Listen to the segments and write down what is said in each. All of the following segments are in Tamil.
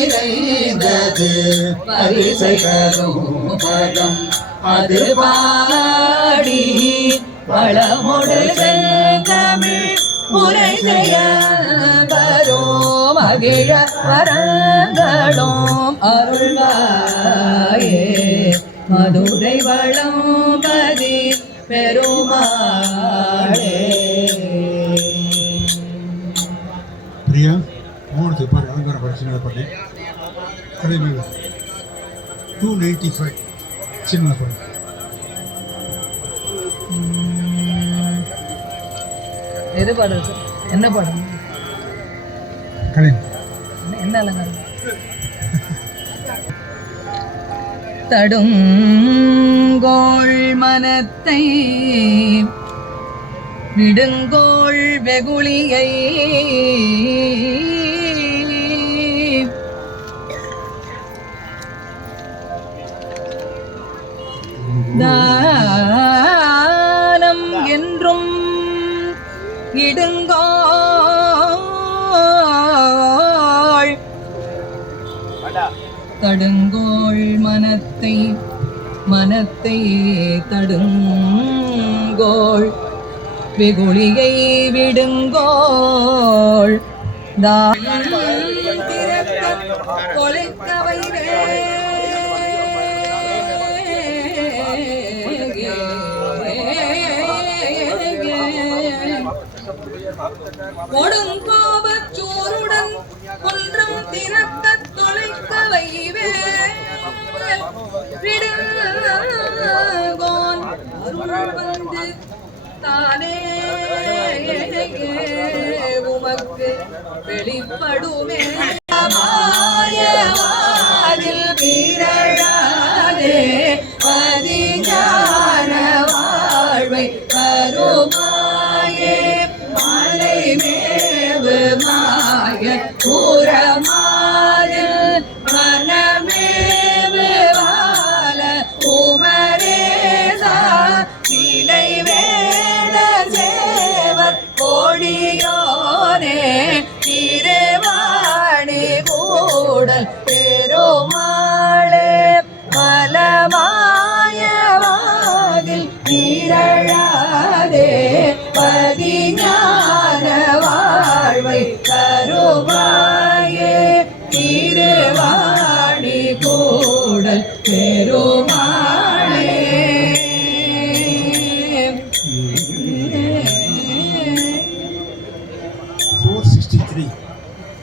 உலவினைந்தது பரிசைகளும் பதம் அது பாடி வளமொடு தமிழ் முறை செய்ய வரும் மகிழ வரங்களும் அருள்வாயே மதுரை வளம்பதி பெருமாளே. பிரியா மூணு பாரு அலங்கார பள்ளி பள்ளி கடைமேல 295 சின்ன பள்ளி. எது பாடுறது சார்? என்ன பாடம்? கடை என்ன அலங்காரம்? தடும் கோள் மனத்தை விடுங்கோள் வெகுளியை தானம் என்றும் இடுங்கோள் தடுங்கோள் மனத்தை தடுங்கோள் வெகுளியை விடுங்கோள் கொலைக்கவை கொடுங்கோபச்சோருடன் குன்றம் திறக்க தொலைக்க வைவேன் அருள் வந்து தானே உமக்கு வெளிப்படுமே வீரழாதே பதிஞான வாழ்வை கருமாயே மலை மேவு மாய கூறமாதில் மனமேவு வாழ குமரேசா சிலை வேட சேவர் கோடியோனே திருவாணி கூடல் பெருமாளே பலமாயவாதில் வீரழாதே பதிஞான வாழ்வை கருவாயே திருவாணி கூடல் பெருமாளே.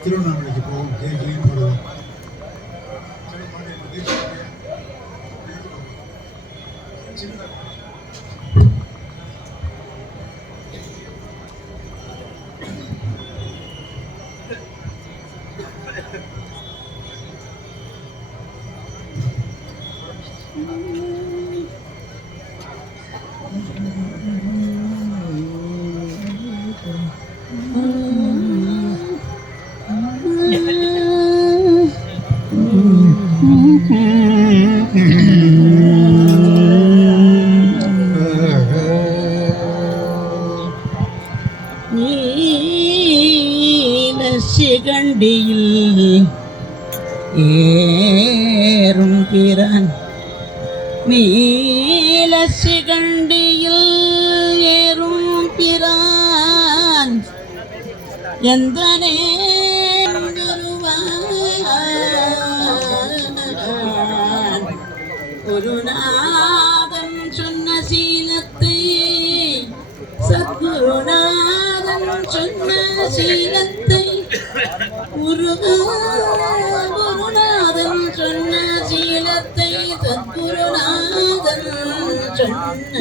திருவண்ணாமலைக்கு போகும் கேஜின்னு வருவோம். சிகண்டியில் ஏறும் பிரான் நீல சிகண்டியில் ஏறும் பிரான் எந்தனே குருநாதன் சொன்ன சீலத்தை சத்குருநாதன் சொன்ன சீலத்தை குருநாதன் சொன்ன சீலத்தை சத்குருநாதன் சொன்ன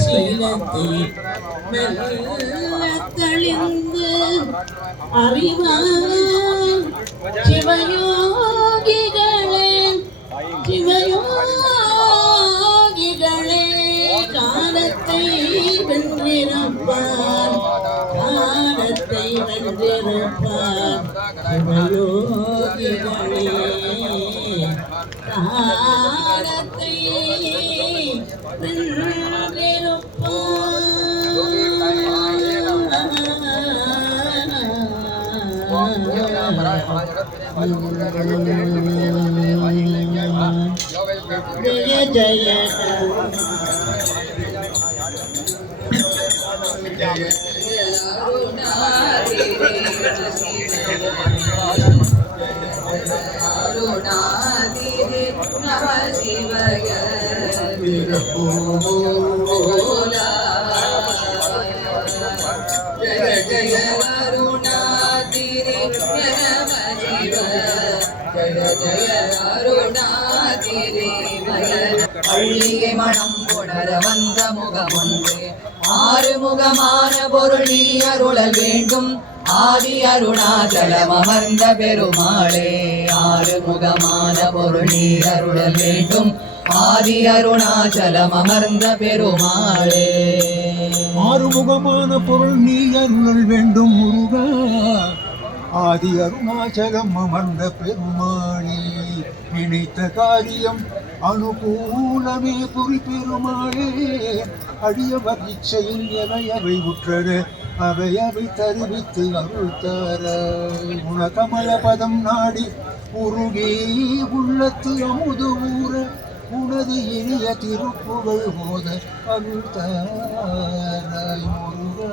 சீலத்தை மெல்ல தெளிந்து அறிவார் சிவயோகிகளே சிவயோகிகளே காலத்தை வென்றிருப்பார் காலத்தை வென்றிருப்பார் சிவயோகிகளே காலத்தை ஜய ஜய அருணாதிரி நம சிவய திருப்பூலா ஜய ஜய அருணாதிரி நம சிவ ஜய ஜய அருணாதிரி பள்ளியை மனம் உணர வந்த முகமொன்று ஆறுமுகமான பொருள் நீ அருளல் வேண்டும் ஆதி அருணாச்சலம் அமர்ந்த பெருமாளே ஆறுமுகமான பொருள் நீ அருளல் வேண்டும் ஆதி அருணாச்சலம் அமர்ந்த பெருமாளே ஆறுமுகமான பொருள் நீ அருளல் வேண்டும் முருகா ஆதி அருணாச்சலம் அமர்ந்த பெருமாளே நினைத்த காரியம் அனுகூலமே புரி பெருமாளே அடியவர் இச்சையில் எவையவை உற்றது அவையவை தருவித்து அருள் தர குணகமல பதம் நாடி உருகே உள்ளத்து அமுது ஊற உனது இனிய திருப்புகழ் மோத அருள் தாராய் முருகா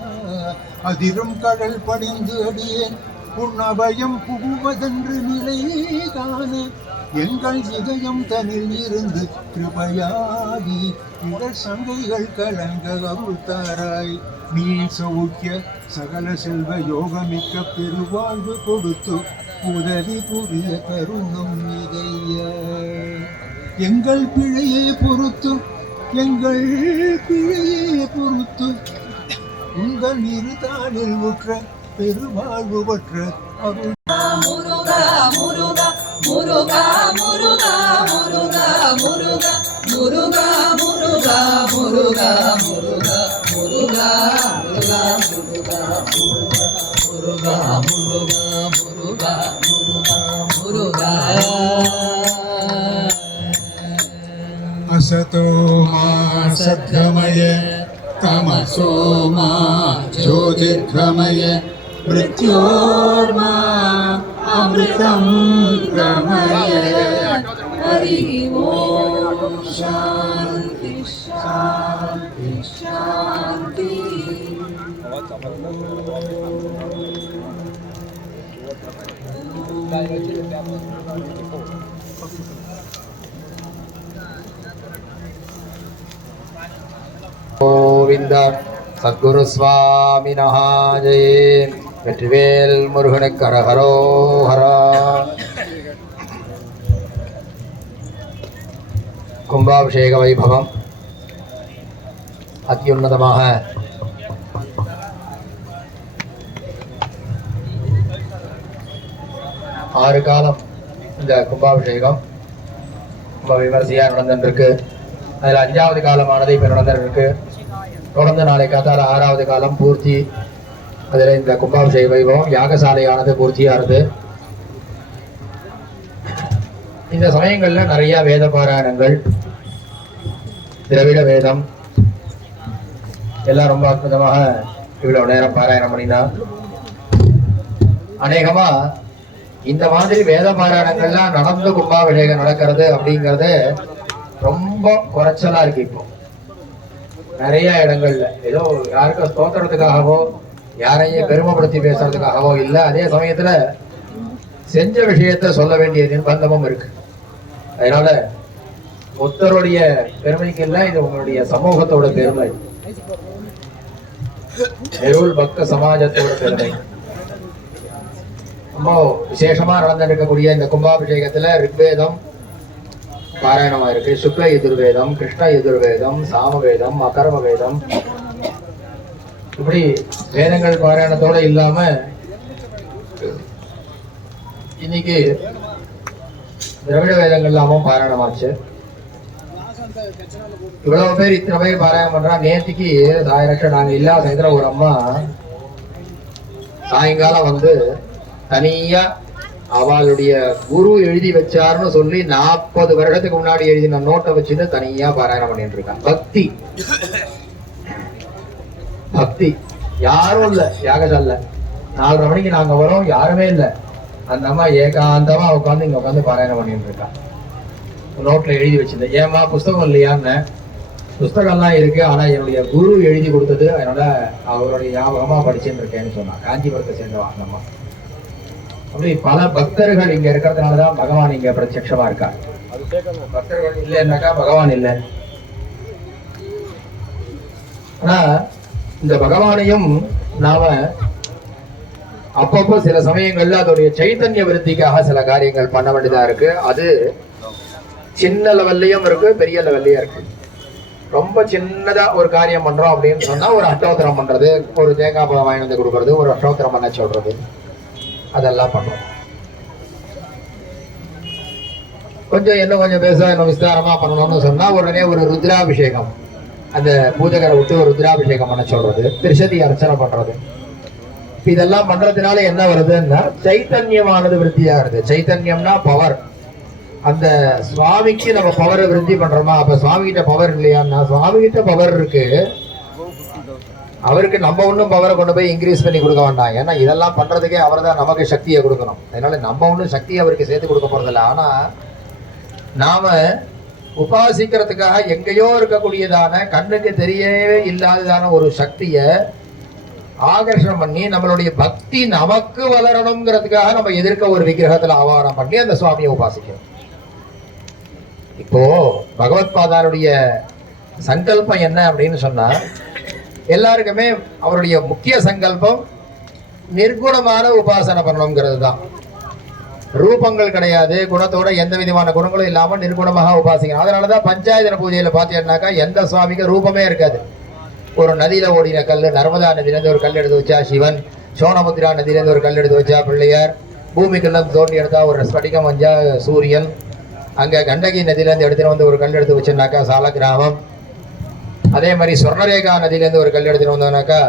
அதிரும் கடல் படிந்து அடியேன் உன் அபயம் புகுவதென்று நிலை காண எங்கள் இதயம் தனில் இருந்து கிருபையாகி இடர் சங்கைகள் கலங்க அருள் தாராய் நீ சௌக்கிய சகல செல்வ யோகமிக்க பெருவாழ்வு கொடுத்து உதவி புரிய தருணம் இதைய எங்கள் பிழையை பொறுத்து எங்கள் பிழையை பொறுத்து உங்கள் இருதாளில் உற்ற பெருவாழ்வு பற்ற அருள் முருகா முருகா முருகா முருகா முருகா முருகா முருகா முருகா முருகா முருகா முருகா முருகா முருகா முருகா முருகா முருகா असतो मा सद्गमय तमसो मा ज्योतिर्गमय मृत्योर्मा अमृतं गमय हरि ओम शांति शांति शांति கோவிந்த சத்குரு சுவாமினஹ ஜெய வெற்றிவேல் முருகனுக்கு ஹரஹரோஹரா. கும்பாபிஷேக வைபவம் அத்தியுன்னதமாக ஆறு காலம் இந்த கும்பாபிஷேகம் ரொம்ப விமர்சையாக நடந்துருக்கு. அதில் 5வது காலமானது இப்போ நடந்துருக்கு. தொடர்ந்து நாளை காத்தால 6வது காலம் பூர்த்தி. அதில் இந்த கும்பாபிஷேக வைபவம் யாகசாலையானது பூர்த்தியானது. இந்த சமயங்களில் நிறைய வேத பாராயணங்கள், திராவிட வேதம் எல்லாம் ரொம்ப அற்புதமாக இவ்வளவு நேரம் பாராயணம் பண்ணினா. அநேகமா இந்த மாதிரி வேத பாராயணங்கள்லாம் நடந்து கும்பாபிஷேகம் நடக்கிறது அப்படிங்கிறது ரொம்ப குறைச்சலா இருக்கு. இப்போ நிறைய இடங்கள்ல ஏதோ யாருக்கும் ஸ்தோத்திரத்துக்காகவோ யாரையும் பெருமைப்படுத்தி பேசுறதுக்காகவோ இல்லை. அதே சமயத்துல செஞ்ச விஷயத்த சொல்ல வேண்டிய நிர்பந்தமும் இருக்கு. அதனால ஒருத்தருடைய பெருமைக்கு இல்லை, இது உங்களுடைய சமூகத்தோட பெருமை, நெருள் பக்த சமாஜத்தோட பெருமை. ரொம்ப விசேஷமா நடந்திருக்கக்கூடிய இந்த கும்பாபிஷேகத்துல ரிக்வேதம் பாராயணமா இருக்கு, சுக்ல எதிர்வேதம், கிருஷ்ண எதிர்வேதம், சாமவேதம், அகர்ம வேதம், இப்படி வேதங்கள் பாராயணத்தோட இல்லாம இன்னைக்கு திராவிட வேதங்கள் எல்லாமும் பாராயணமாச்சு. இவ்வளவு பேர் இத்தனை பேர் பாராயணம் பண்றா. நேற்றுக்கு சாயலட்சம் நாங்க இல்லாத சாயந்தரம் ஒரு அம்மா சாயங்காலம் வந்து தனியா அவளுடைய குரு எழுதி வச்சாருன்னு சொல்லி 40 வருடத்துக்கு முன்னாடி எழுதின நோட்டை வச்சுட்டு தனியா பாராயணம் பண்ணிட்டு இருக்கான். பக்தி பக்தி யாரும் இல்ல. யாகசால 4:30 மணிக்கு நாங்க வரோம், யாருமே இல்ல. அந்த அம்மா ஏகாந்தமா உட்காந்து இங்க உட்காந்து பாராயணம் பண்ணிட்டு இருக்கா. நோட்ல எழுதி வச்சிருந்தேன். ஏமா புஸ்தகம் இல்லையான்னு. புஸ்தகம்லாம் இருக்கு, ஆனா என்னுடைய குரு எழுதி கொடுத்தது, அதனால அவருடைய ஞாபகமா படிச்சுட்டு இருக்கேன்னு சொன்னா. காஞ்சிபுரத்தை சேர்ந்தவா அந்த அம்மா. அப்படி பல பக்தர்கள் இங்க இருக்கிறதுனாலதான் பகவான் இங்க பிரத்யட்சமா இருக்கா. பக்தர்கள் இல்லைன்னாக்கா பகவான் இல்லை. ஆனா இந்த பகவானையும் நாம அப்பப்போ சில சமயங்கள்ல அதோடைய சைத்தன்ய விருத்திக்காக சில காரியங்கள் பண்ண வேண்டியதா இருக்கு. அது சின்ன லெவல்லையும் இருக்கு, பெரிய லெவல்லையும் இருக்கு. ரொம்ப சின்னதா ஒரு காரியம் பண்றோம் அப்படின்னு சொன்னா ஒரு அஷ்டோத்திரம் பண்றது, ஒரு தேங்காய் பழம் வாங்கி வந்து கொடுக்கறது, ஒரு அஷ்டோத்திரம் பண்ண சொல்றது, அதெல்லாம் பண்றோம். கொஞ்சம் இன்னும் கொஞ்சம் பேச இன்னும் விஸ்தாரமா பண்ணணும்னு சொன்னா உடனே ஒரு ருத்ராபிஷேகம், அந்த பூஜகரை விட்டு ஒரு ருத்ராபிஷேகம் பண்ண சொல்றது, திருஷதி அர்ச்சனை பண்றது. இதெல்லாம் பண்றதுனால என்ன வருதுன்னா சைத்தன்யமானது விருத்தியா இருக்கு. சைத்தன்யம்னா பவர். அந்த சுவாமிக்கு நம்ம பவரை விருத்தி பண்றோமா? அப்ப சுவாமி கிட்ட பவர் இல்லையான்னா சுவாமி கிட்ட பவர் இருக்கு. அவருக்கு நம்ம ஒன்றும் பவரை கொண்டு போய் இன்க்ரீஸ் பண்ணி கொடுக்க வேண்டாம். ஏன்னா இதெல்லாம் பண்றதுக்கே அவர் தான் நமக்கு சக்தியை கொடுக்கணும். அதனால நம்ம ஒன்றும் சக்தியை அவருக்கு சேர்த்து கொடுக்க போறதில்லை. ஆனா நாம உபாசிக்கிறதுக்காக எங்கேயோ இருக்கக்கூடியதான கண்ணுக்கு தெரியவே இல்லாததான ஒரு சக்தியை ஆகர்ஷணம் பண்ணி நம்மளுடைய பக்தி நமக்கு வளரணுங்கிறதுக்காக நம்ம எதிர்க்க ஒரு விக்கிரகத்துல ஆவாரம் பண்ணி அந்த சுவாமியை உபாசிக்கிறோம். இப்போ பகவத்பாதாருடைய சங்கல்பம் என்ன அப்படின்னு சொன்னா, எல்லாருக்குமே அவருடைய முக்கிய சங்கல்பம் நிர்குணமான உபாசனை பண்ணணுங்கிறது தான். ரூபங்கள் கிடையாது, குணத்தோட எந்த விதமான குணங்களும் இல்லாம நிர்குணமாக உபாசிக்கணும். அதனாலதான் பஞ்சாயத்தன பூஜையில பாத்தீங்கன்னாக்கா எந்த சுவாமிக்கு ரூபமே இருக்காது. ஒரு நதியில ஓடின கல், நர்மதா நதியிலேருந்து ஒரு கல் எடுத்து வச்சா சிவன், சோனமுத்ரா நதியிலேருந்து ஒரு கல் எடுத்து வச்சா பிள்ளையார், பூமிக்குள்ள தோண்டி எடுத்தா ஒரு ஸ்படிகம் வஞ்சா சூரியன், அங்க கண்டகி நதியிலேருந்து எடுத்துட்டு வந்து ஒரு கல் எடுத்து வச்சுனாக்கா சால கிராமம், அதே மாதிரி சொர்ணரேகா நதியிலேருந்து ஒரு கல் எடுத்துட்டு வந்தோம்னாக்கா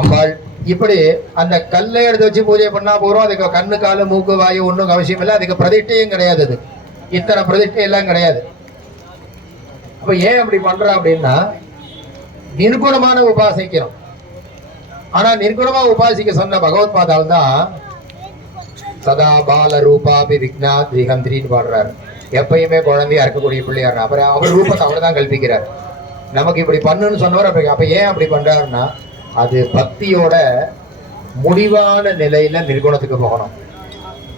அம்பாள். இப்படி அந்த கல்லை எடுத்து வச்சு பூஜை பண்ணா போறோம். அதுக்கு கண்ணு காலு மூக்கு வாயு ஒன்றும் அவசியம் இல்லை. அதுக்கு பிரதிஷ்டையும் கிடையாது. அது இத்தனை பிரதிஷ்டை எல்லாம் கிடையாது. அப்ப ஏன் அப்படி பண்ற அப்படின்னா நிர்குணமான உபாசிக்கிறோம். ஆனா நிர்குணமா உபாசிக்க சொன்ன பகவத்பாதால் தான் சதா பால ரூபாபி விக்னாத் விகந்திரின்னு பாடுறாரு. எப்பயுமே குழந்தையா இருக்கக்கூடிய பிள்ளையார். அப்புறம் அவர் ரூபத்தை அவர் தான் கல்பிக்கிறார். நமக்கு இப்படி பண்ணுன்னு சொன்னவர். அப்ப ஏன் அப்படி பண்றாருன்னா அது பக்தியோட முடிவான நிலையில நிர்குணத்துக்கு போகணும்.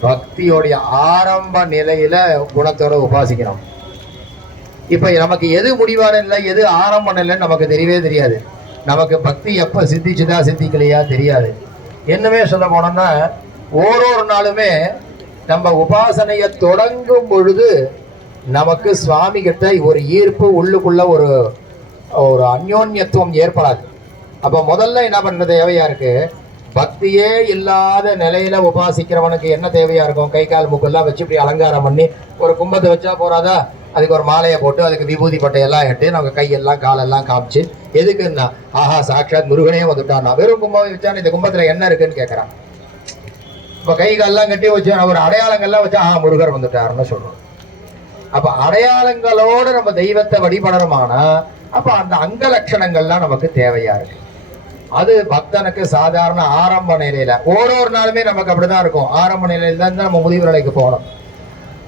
பக்தியோடைய ஆரம்ப நிலையில குணத்தோட உபாசிக்கணும். இப்ப நமக்கு எது முடிவான நிலை எது ஆரம்ப நிலைன்னு நமக்கு தெரியவே தெரியாது. நமக்கு பக்தி எப்ப சித்திச்சுதா சித்திக்கலையா தெரியாது. என்னவே சொல்ல போனோம்னா ஒரு நாளுமே நம்ம உபாசனையை தொடங்கும் பொழுது நமக்கு சுவாமி கிட்ட ஒரு ஈர்ப்பு, உள்ளுக்குள்ள ஒரு ஒரு அந்யோன்யத்துவம் ஏற்படாது. அப்ப முதல்ல என்ன பண்ற தேவையா இருக்கு? பக்தியே இல்லாத நிலையில உபாசிக்கிறவனுக்கு என்ன தேவையா இருக்கும்? கை கால் மூக்கெல்லாம் வச்சு இப்படி அலங்காரம் பண்ணி ஒரு கும்பத்தை வச்சா போறாதா? அதுக்கு ஒரு மாலையை போட்டு அதுக்கு விபூதி பட்டையெல்லாம் எட்டு நம்ம கையெல்லாம் காலெல்லாம் காமிச்சு எதுக்குன்னா ஆஹா சாட்சாத் முருகனே வந்துட்டான். வெறும் கும்பம் வச்சா இந்த கும்பத்துல என்ன இருக்குன்னு கேட்கறான். இப்ப கை காலெல்லாம் கட்டி வச்சு ஒரு அடையாளங்கள்லாம் வச்சா ஆஹா முருகர் வந்துட்டாருன்னு சொல்றோம். அப்ப அடையாளங்களோட நம்ம தெய்வத்தை வழிபடணுமானா அப்ப அந்த அங்க லட்சணங்கள்லாம் நமக்கு தேவையா இருக்கு. அது பக்தனுக்கு சாதாரண ஆரம்ப நிலையில ஒரு நாளுமே நமக்கு அப்படிதான் இருக்கும். ஆரம்ப நிலையில தான் நம்ம முதிவு நிலைக்கு போகணும்.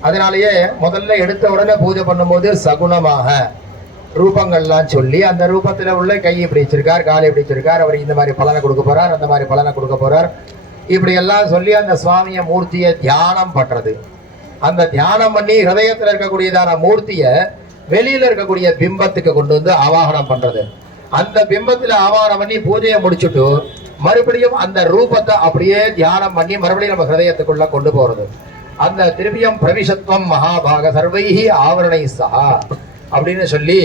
அதனாலேயே முதல்ல எடுத்த உடனே பூஜை பண்ணும்போது சகுனமாக ரூபங்கள்லாம் சொல்லி அந்த ரூபத்துல உள்ள கை இப்படி வச்சிருக்கார், காலை இப்படி வச்சிருக்கார், அவர் இந்த மாதிரி பலனை கொடுக்க போறார், அந்த மாதிரி பலனை கொடுக்க போறார், இப்படி எல்லாம் சொல்லி அந்த சுவாமிய மூர்த்தியை தியானம் பண்றது. அந்த தியானம் பண்ணி ஹிருதயத்துல இருக்கக்கூடியதான மூர்த்திய வெளியில இருக்கக்கூடிய பிம்பத்துக்கு கொண்டு வந்து ஆவாகனம் பண்றது. அந்த பிம்பத்துல ஆவாகனம் பண்ணி பூஜையை முடிச்சுட்டு மறுபடியும் அந்த ரூபத்தை அப்படியே தியானம் பண்ணி மறுபடியும் நம்ம ஹிருதயத்துக்குள்ள கொண்டு போறது. அந்த திருப்பியம் பிரவிசத்துவம் மகாபாக சர்வைஹி ஆவரணை சஹா அப்படின்னு சொல்லி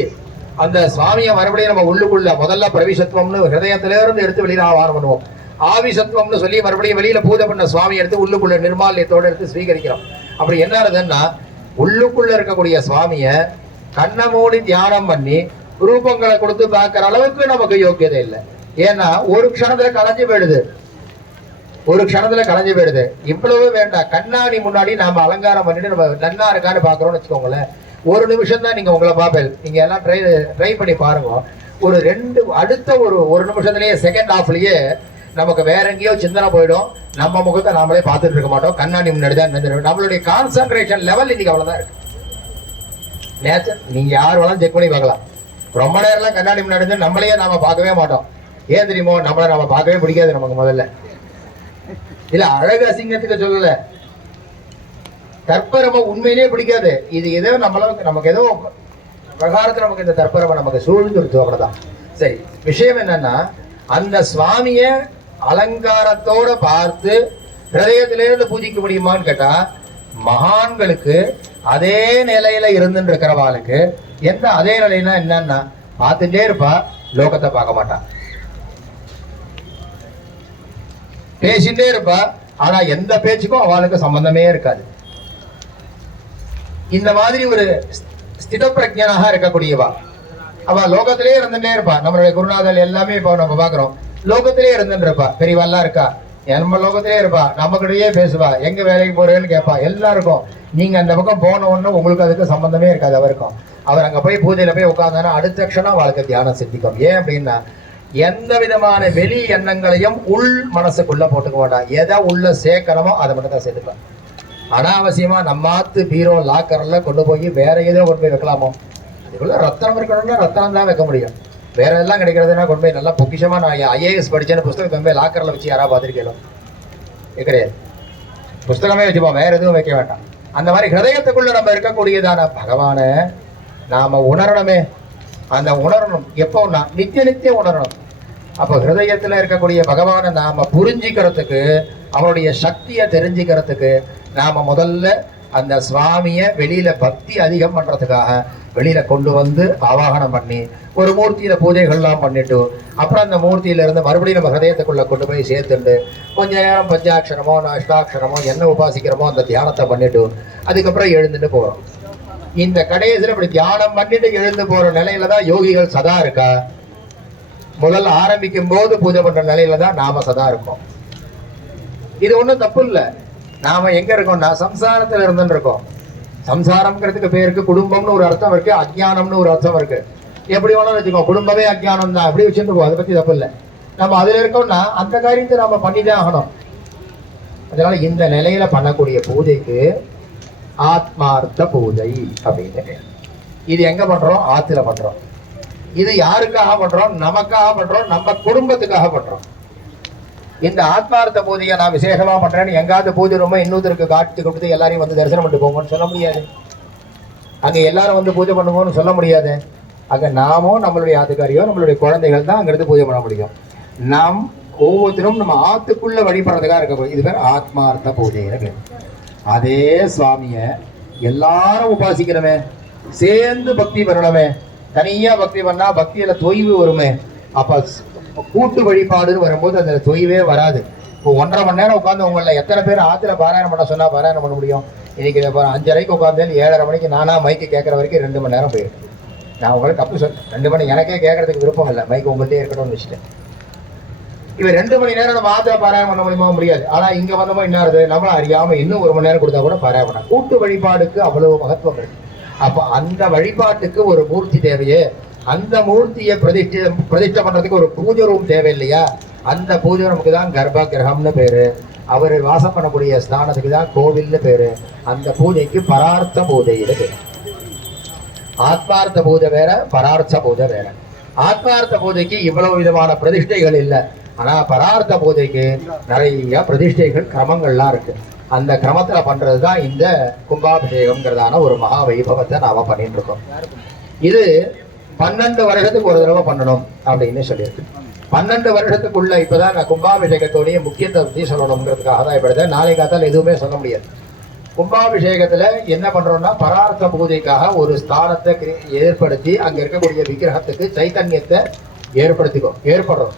அந்த சுவாமியை மறுபடியும் நம்ம உள்ளுக்குள்ள முதல்ல பிரவிசத்துவம்னு ஹிருதயத்தில இருந்து எடுத்து வெளியில ஆவாரம் பண்ணுவோம். ஆவி சத்துவம்னு சொல்லி மறுபடியும் வெளியில பூஜை பண்ண சுவாமி எடுத்து உள்ளுக்குள்ள நிர்மால்யத்தோட எடுத்து ஸ்வீகரிக்கிறோம். அப்படி என்ன ஆகுதுன்னா உள்ளுக்குள்ள இருக்கக்கூடிய சுவாமிய கண்ணை மூடி தியானம் பண்ணி ரூபங்களை கொடுத்து பார்க்கிற அளவுக்கு நமக்கு யோக்கியதை இல்லை. ஏன்னா ஒரு க்ஷணத்துல கலைஞ்சு போயிடுது, ஒரு க்ஷணத்துல கலைஞ்சு போயிடுது. இவ்வளவு வேண்டாம். கண்ணாடி முன்னாடி நாம அலங்காரம் பண்ணிட்டு நம்ம நன்னா இருக்கான்னு பாக்குறோம்னு வச்சுக்கோங்களேன். ஒரு நிமிஷம் தான் நீங்க உங்களை பார்ப்பேன். நீங்க எல்லாம் ட்ரை பண்ணி பாருங்க. ஒரு அடுத்த ஒரு நிமிஷத்துலயே செகண்ட் ஹாஃப்லயே நமக்கு வேற எங்கேயோ சிந்தனை போயிடும். நம்ம முகத்தை நாமளே பார்த்துட்டு இருக்க மாட்டோம். கண்ணாடி முன்னாடி தான் நம்மளுடைய கான்சென்ட்ரேஷன் லெவல் இன்னைக்கு அவ்வளவுதான் இருக்கு. நேச்சர் நீங்க யார் வேணாலும் செக் பண்ணி பார்க்கலாம். ரொம்ப நேரம்லாம் கண்ணாடி முன்னாடி நம்மளையே நாம பார்க்கவே மாட்டோம். ஏன் தெரியுமோ? நம்மளை நாம பார்க்கவே பிடிக்காது நமக்கு முதல்ல. இல்ல அழகு அசிங்கத்துக்கு சொல்லல, தற்பரம உண்மையிலேயே பிடிக்காது. இது ஏதோ நமக்கு ஏதோ பிரகாரத்துல நமக்கு இந்த தற்பரம நமக்கு சூழ்ந்துருச்சு, அவ்வளவுதான். சரி, விஷயம் என்னன்னா அந்த சுவாமிய அலங்காரத்தோட பார்த்து ஹிருதயத்திலிருந்து பூஜிக்க முடியுமான்னு கேட்டா மகான்களுக்கு அதே நிலையில இருந்துட்டு இருக்கிறவாளுக்கு எந்த அதே நிலைன்னா என்னன்னா பார்த்துட்டே இருப்பா, லோகத்தை பார்க்க மாட்டான். பேசிட்டே இருப்பா, ஆனா எந்த பேச்சுக்கும் அவளுக்கு சம்பந்தமே இருக்காது. இந்த மாதிரி ஒரு ஸ்தித பிரஜனாக இருக்கக்கூடியவா அவ லோகத்திலே இருந்துட்டே இருப்பா. நம்மளுடைய குருநாதர் எல்லாமே இப்போ நம்ம பாக்குறோம், லோகத்திலே இருந்துட்டு இருப்பா. பெரியவாள்லாம் இருக்கா, நம்ம லோகத்திலே இருப்பா, நம்மகிட்டயே பேசுவா, எங்க வேலைக்கு போறேன்னு கேட்பா. எல்லாருக்கும் நீங்க அந்த பக்கம் போன ஒண்ணு உங்களுக்கு அதுக்கு சம்பந்தமே இருக்காது. அவருக்கும் அவர் அங்க போய் பூஜையில போய் உட்கார்ந்தானா அடுத்த க்ஷணம் வாழ்க்கை தியானம் சித்திக்கும். ஏன் அப்படின்னா எந்த விதமான வெளி எண்ணங்களையும் உள் மனசுக்குள்ள போட்டுக்க மாட்டான். எதை உள்ள சேர்க்கணுமோ அதை மட்டும் தான் சேர்த்துப்பான். அனாவசியமா நம்மாத்து பீரோ லாக்கர்ல கொண்டு போய் வேற ஏதோ கொண்டு போய் வைக்கலாமோ? அதுக்குள்ள ரத்தனம் இருக்கணும்னா ரத்தனம் தான் வைக்க முடியும். வேற எல்லாம் கிடைக்கிறதுனா கொண்டு போய் நல்லா பொக்கிஷமா நான் ஐஏஎஸ் படிச்சேன்னு புஸ்தகம் கொண்டு போய் லாக்கர்ல வச்சு யாராவது பார்த்துருக்கேன்? கிடையாது. புஸ்தகமே வச்சுப்போம், வேற எதுவும் வைக்க வேண்டாம். அந்த மாதிரி ஹிருதயத்துக்குள்ள நம்ம இருக்கக்கூடியதான பகவான நாம உணரணுமே. அந்த உணரணும் எப்போன்னா நித்திய உணரணும். அப்போ ஹிருதயத்துல இருக்கக்கூடிய பகவானை நாம புரிஞ்சிக்கிறதுக்கு, அவனுடைய சக்தியை தெரிஞ்சுக்கிறதுக்கு நாம முதல்ல அந்த சுவாமிய வெளியில பக்தி அதிகம் பண்றதுக்காக வெளியில கொண்டு வந்து ஆவாகனம் பண்ணி ஒரு மூர்த்தியில பூஜைகள்லாம் பண்ணிட்டு அப்புறம் அந்த மூர்த்தியில இருந்து மறுபடியும் நம்ம ஹிருதயத்துக்குள்ள கொண்டு போய் சேர்த்துட்டு கொஞ்ச நேரம் பஞ்சாட்சரமோ அஷ்டாட்சரமோ என்ன உபாசிக்கிறோமோ அந்த தியானத்தை பண்ணிட்டு அதுக்கப்புறம் எழுந்துட்டு போறோம். இந்த கடைசியில இப்படி தியானம் பண்ணிட்டு எழுந்து போற நிலையில தான் யோகிகள் சதா இருக்கா? முதல்ல ஆரம்பிக்கும் போது பூஜை பண்ற நிலையில தான் நாம சதா இருக்கோம். இது ஒண்ணும் தப்பு இல்லை. நாம எங்க இருக்கோம்னா சம்சாரத்துல இருந்துன்னு இருக்கோம். சம்சாரம்ங்கிறதுக்கு பேருக்கு குடும்பம்னு ஒரு அர்த்தம் இருக்கு, அஜ்ஞானம்னு ஒரு அர்த்தம் இருக்கு. எப்படி வேணாலும் வச்சுக்கோ, குடும்பமே அஜ்ஞானம் தான், அப்படி வச்சுருக்கோம். அதை பத்தி தப்பு இல்லை. நம்ம அதுல இருக்கோம்னா அந்த காரியத்தை நாம பண்ணிதான் ஆகணும். அதனால இந்த நிலையில பண்ணக்கூடிய பூஜைக்கு ஆத்மார்த்த பூஜை அப்படின்னு. இது எங்க பண்றோம்? ஆத்துல பண்றோம். இது யாருக்காக பண்றோம்? நமக்காக பண்றோம், நம்ம குடும்பத்துக்காக பண்றோம். இந்த ஆத்மார்த்த பூஜையை நான் விசேஷமா பண்றேன்னு எங்காவது பூஜை ரொம்ப இன்னொருத்தருக்கு காட்டி கொடுத்து எல்லாரையும் வந்து தரிசனம் பண்ணிட்டு போங்கன்னு சொல்ல முடியாது. அங்க எல்லாரும் வந்து பூஜை பண்ணுவோம்னு சொல்ல முடியாது. அங்க நாமோ நம்மளுடைய ஆத்துக்காரியோ நம்மளுடைய குழந்தைகள் தான் அங்கிருந்து பூஜை பண்ண முடியும். நாம் ஒவ்வொருத்தரும் நம்ம ஆத்துக்குள்ள வழிபடுறதுக்காக இருக்க இது பேர் ஆத்மார்த்த பூஜை. அதே சுவாமிய எல்லாரும் உபாசிக்கிறமே, சேர்ந்து பக்தி பண்ணணுமே. தனியா பக்தி பண்ணா பக்தியில தொய்வு வருமே. அப்ப கூட்டு வழிபாடுன்னு வரும்போது அந்த தொய்வே வராது. இப்போ 1.5 மணி நேரம் உட்காந்து உங்களை எத்தனை பேர் ஆத்துல பாராயணம் பண்ண சொன்னா பாராயணம் பண்ண முடியும்? இன்னைக்கு 5:30 உட்காந்தேன் 7:30 மணிக்கு நானா மைக்கு கேட்கற வரைக்கும் 2 மணி நேரம் போயிருக்கு. நான் உங்களுக்கு தப்பு சொல்றேன். 2 மணி எனக்கே கேட்கறதுக்கு விருப்பம் இல்லை, மைக்கு உங்கள்கிட்டே இருக்கணும்னு வச்சுட்டேன். இவன் 2 மணி நேரம் நம்ம ஆத்துல பாராயணம் பண்ண முடியுமா? முடியாது. ஆனா இங்க வந்தோமோ என்ன ஆகுது, நம்மளும் அறியாம இன்னும் 1 மணி நேரம் கொடுத்தா கூட பாராயணம் பண்ண. கூட்டு வழிபாடுக்கு அவ்வளவு மகத்துவம் இருக்கு. அப்ப அந்த வழிபாட்டுக்கு ஒரு மூர்த்தி தேவையே. அந்த மூர்த்தியை பிரதிஷ்டை பண்றதுக்கு ஒரு பூஜை ரூம் தேவை இல்லையா? அந்த பூஜை நமக்கு தான் கர்ப்ப கிரகம்னு பேரு. அவர் வாசம் பண்ணக்கூடிய ஸ்தானத்துக்கு தான் கோவில்னு பேரு. அந்த பூஜைக்கு பரார்த்த பூஜைன்னு பேரு. ஆத்மார்த்த பூஜை வேற, பரார்த்த பூஜை வேற. ஆத்மார்த்த பூஜைக்கு இவ்வளவு விதமான பிரதிஷ்டைகள் இல்லை. ஆனா பரார்த்த பூஜைக்கு நிறைய பிரதிஷ்டைகள் கிரமங்கள்லாம் இருக்கு. அந்த கிரமத்துல பண்றதுதான் இந்த கும்பாபிஷேகம்ங்கிறதான ஒரு மகா வைபவத்தை நாம பண்ணிட்டு இருக்கோம். இது 12 வருஷத்துக்கு ஒரு தடவை பண்ணணும் அப்படின்னு சொல்லியிருக்கு. 12 வருஷத்துக்குள்ள இப்பதான் நான் கும்பாபிஷேகத்தோடைய முக்கியத்துவத்தை சொல்லணுங்கிறதுக்காக தான் இப்படி. நாளை காத்தால் எதுவுமே சொல்ல முடியாது. கும்பாபிஷேகத்துல என்ன பண்றோம்னா பரார்த்த பூஜைக்காக ஒரு ஸ்தானத்தை ஏற்படுத்தி அங்க இருக்கக்கூடிய விக்கிரகத்துக்கு சைத்தன்யத்தை ஏற்படுறோம்.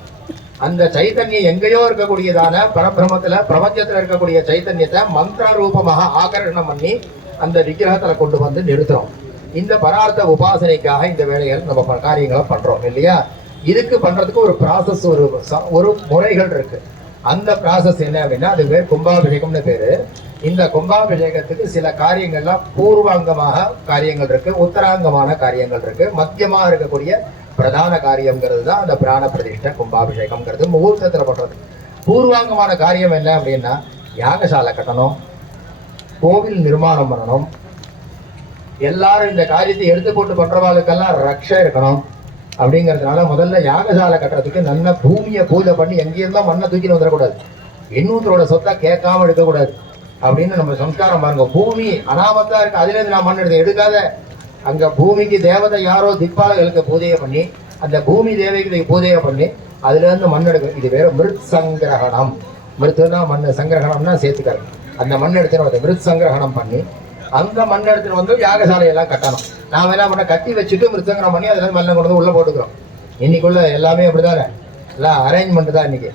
அந்த சைத்தன்யம் எங்கேயோ இருக்கக்கூடியதான பரபிரமத்துல பிரபஞ்சத்துல இருக்கக்கூடிய சைத்தன்யத்தை மந்திர ரூபமாக ஆகர்ஷணம் பண்ணி அந்த விக்கிரகத்துல கொண்டு வந்து நிறுத்துறோம். இந்த பரார்த்த உபாசனைக்காக இந்த வேலைகள் நம்ம காரியங்களை பண்றோம் இல்லையா? இதுக்கு பண்றதுக்கு ஒரு ப்ராசஸ், ஒரு முறைகள் இருக்கு. அந்த ப்ராசஸ் என்ன அப்படின்னா அது பேர் கும்பாபிஷேகம்னு பேரு. இந்த கும்பாபிஷேகத்துக்கு சில காரியங்கள்லாம் பூர்வாங்கமாக காரியங்கள் இருக்கு, உத்தராங்கமான காரியங்கள் இருக்கு, மத்தியமாக இருக்கக்கூடிய பிரதான காரியம்ங்கிறது தான் அந்த பிராண பிரதிஷ்டை கும்பாபிஷேகம்ங்கிறது முகூர்த்தத்தில் பண்றது. பூர்வாங்கமான காரியம் என்ன அப்படின்னா யாகசாலை கட்டணும், கோவில் நிர்மாணம் பண்ணணும், எல்லாரும் இந்த காரியத்தை எடுத்து போட்டு பண்றவாளுக்கெல்லாம் ரக்ஷை இருக்கணும். அப்படிங்கிறதுனால முதல்ல யாகசாலை கட்டுறதுக்கு நல்ல பூமியை பூஜை பண்ணி எங்கேயிருந்தோம் மண்ணை தூக்கின்னு வந்துடக்கூடாது, இன்னொருத்தரோட சொத்தை கேட்காம எடுக்கக்கூடாது அப்படின்னு நம்ம சம்ஸ்காரம் பாருங்க. பூமி அனாமத்தா இருக்கு, அதுல இருந்து நான் மண் எடுக்காத. அங்க பூமிக்கு தேவதை யாரோ திக்பாலர்களுக்கு பூஜையை பண்ணி அந்த பூமி தேவைக்கு பூஜையை பண்ணி அதுல இருந்து மண் எடுக்க. இது வேற மிருத் சங்கிரகணம். மிருத்துனா மண், சங்கிரகணம்னா சேர்த்துக்காரு. அந்த மண் எடுத்துன்னு மிருத் சங்கிரகணம் பண்ணி அந்த மண் எடுத்துட்டு வந்து யாகசாலையெல்லாம் கட்டணும். நாம என்ன பண்ண கட்டி வச்சுட்டு மிருத்தங்கரம் பண்ணி அதுல மண்ணை கொண்டு உள்ள போட்டுக்கிறோம். இன்னைக்குள்ள எல்லாமே அப்படிதானே, எல்லாம் அரேஞ்ச்மெண்ட் தான் இன்னைக்கு.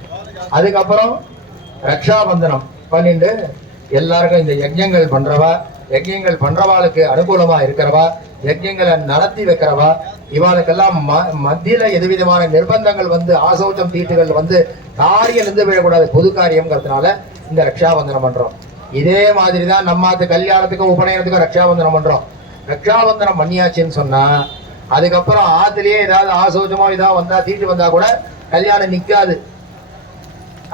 அதுக்கப்புறம் ரக்ஷாபந்தனம் பண்ணிட்டு எல்லாருக்கும் இந்த யஜ்யங்கள் பண்றவா, யஜ்யங்கள் பண்றவாளுக்கு அனுகூலமா இருக்கிறவா, யஜ்யங்களை நடத்தி வைக்கிறவா, இவாளுக்கெல்லாம் மத்தியில எதுவிதமான நிர்பந்தங்கள் வந்து ஆசௌச்சம் தீட்டுகள் வந்து காரியம் இருந்து விடக்கூடாது, பொது காரியம்ங்கிறதுனால இந்த ரக்ஷாபந்தனம் பண்றோம். இதே மாதிரிதான் நம்ம கல்யாணத்துக்கும் உபநயனத்துக்கும் ரக்ஷாபந்தனம் பண்றோம். ரக்ஷாபந்தனம் பண்ணியாச்சுன்னு சொன்னா அதுக்கப்புறம் ஆத்துலயே ஏதாவது ஆசௌச்சமோ ஏதாவது வந்தா தீட்டு வந்தா கூட கல்யாணம் நிக்காது.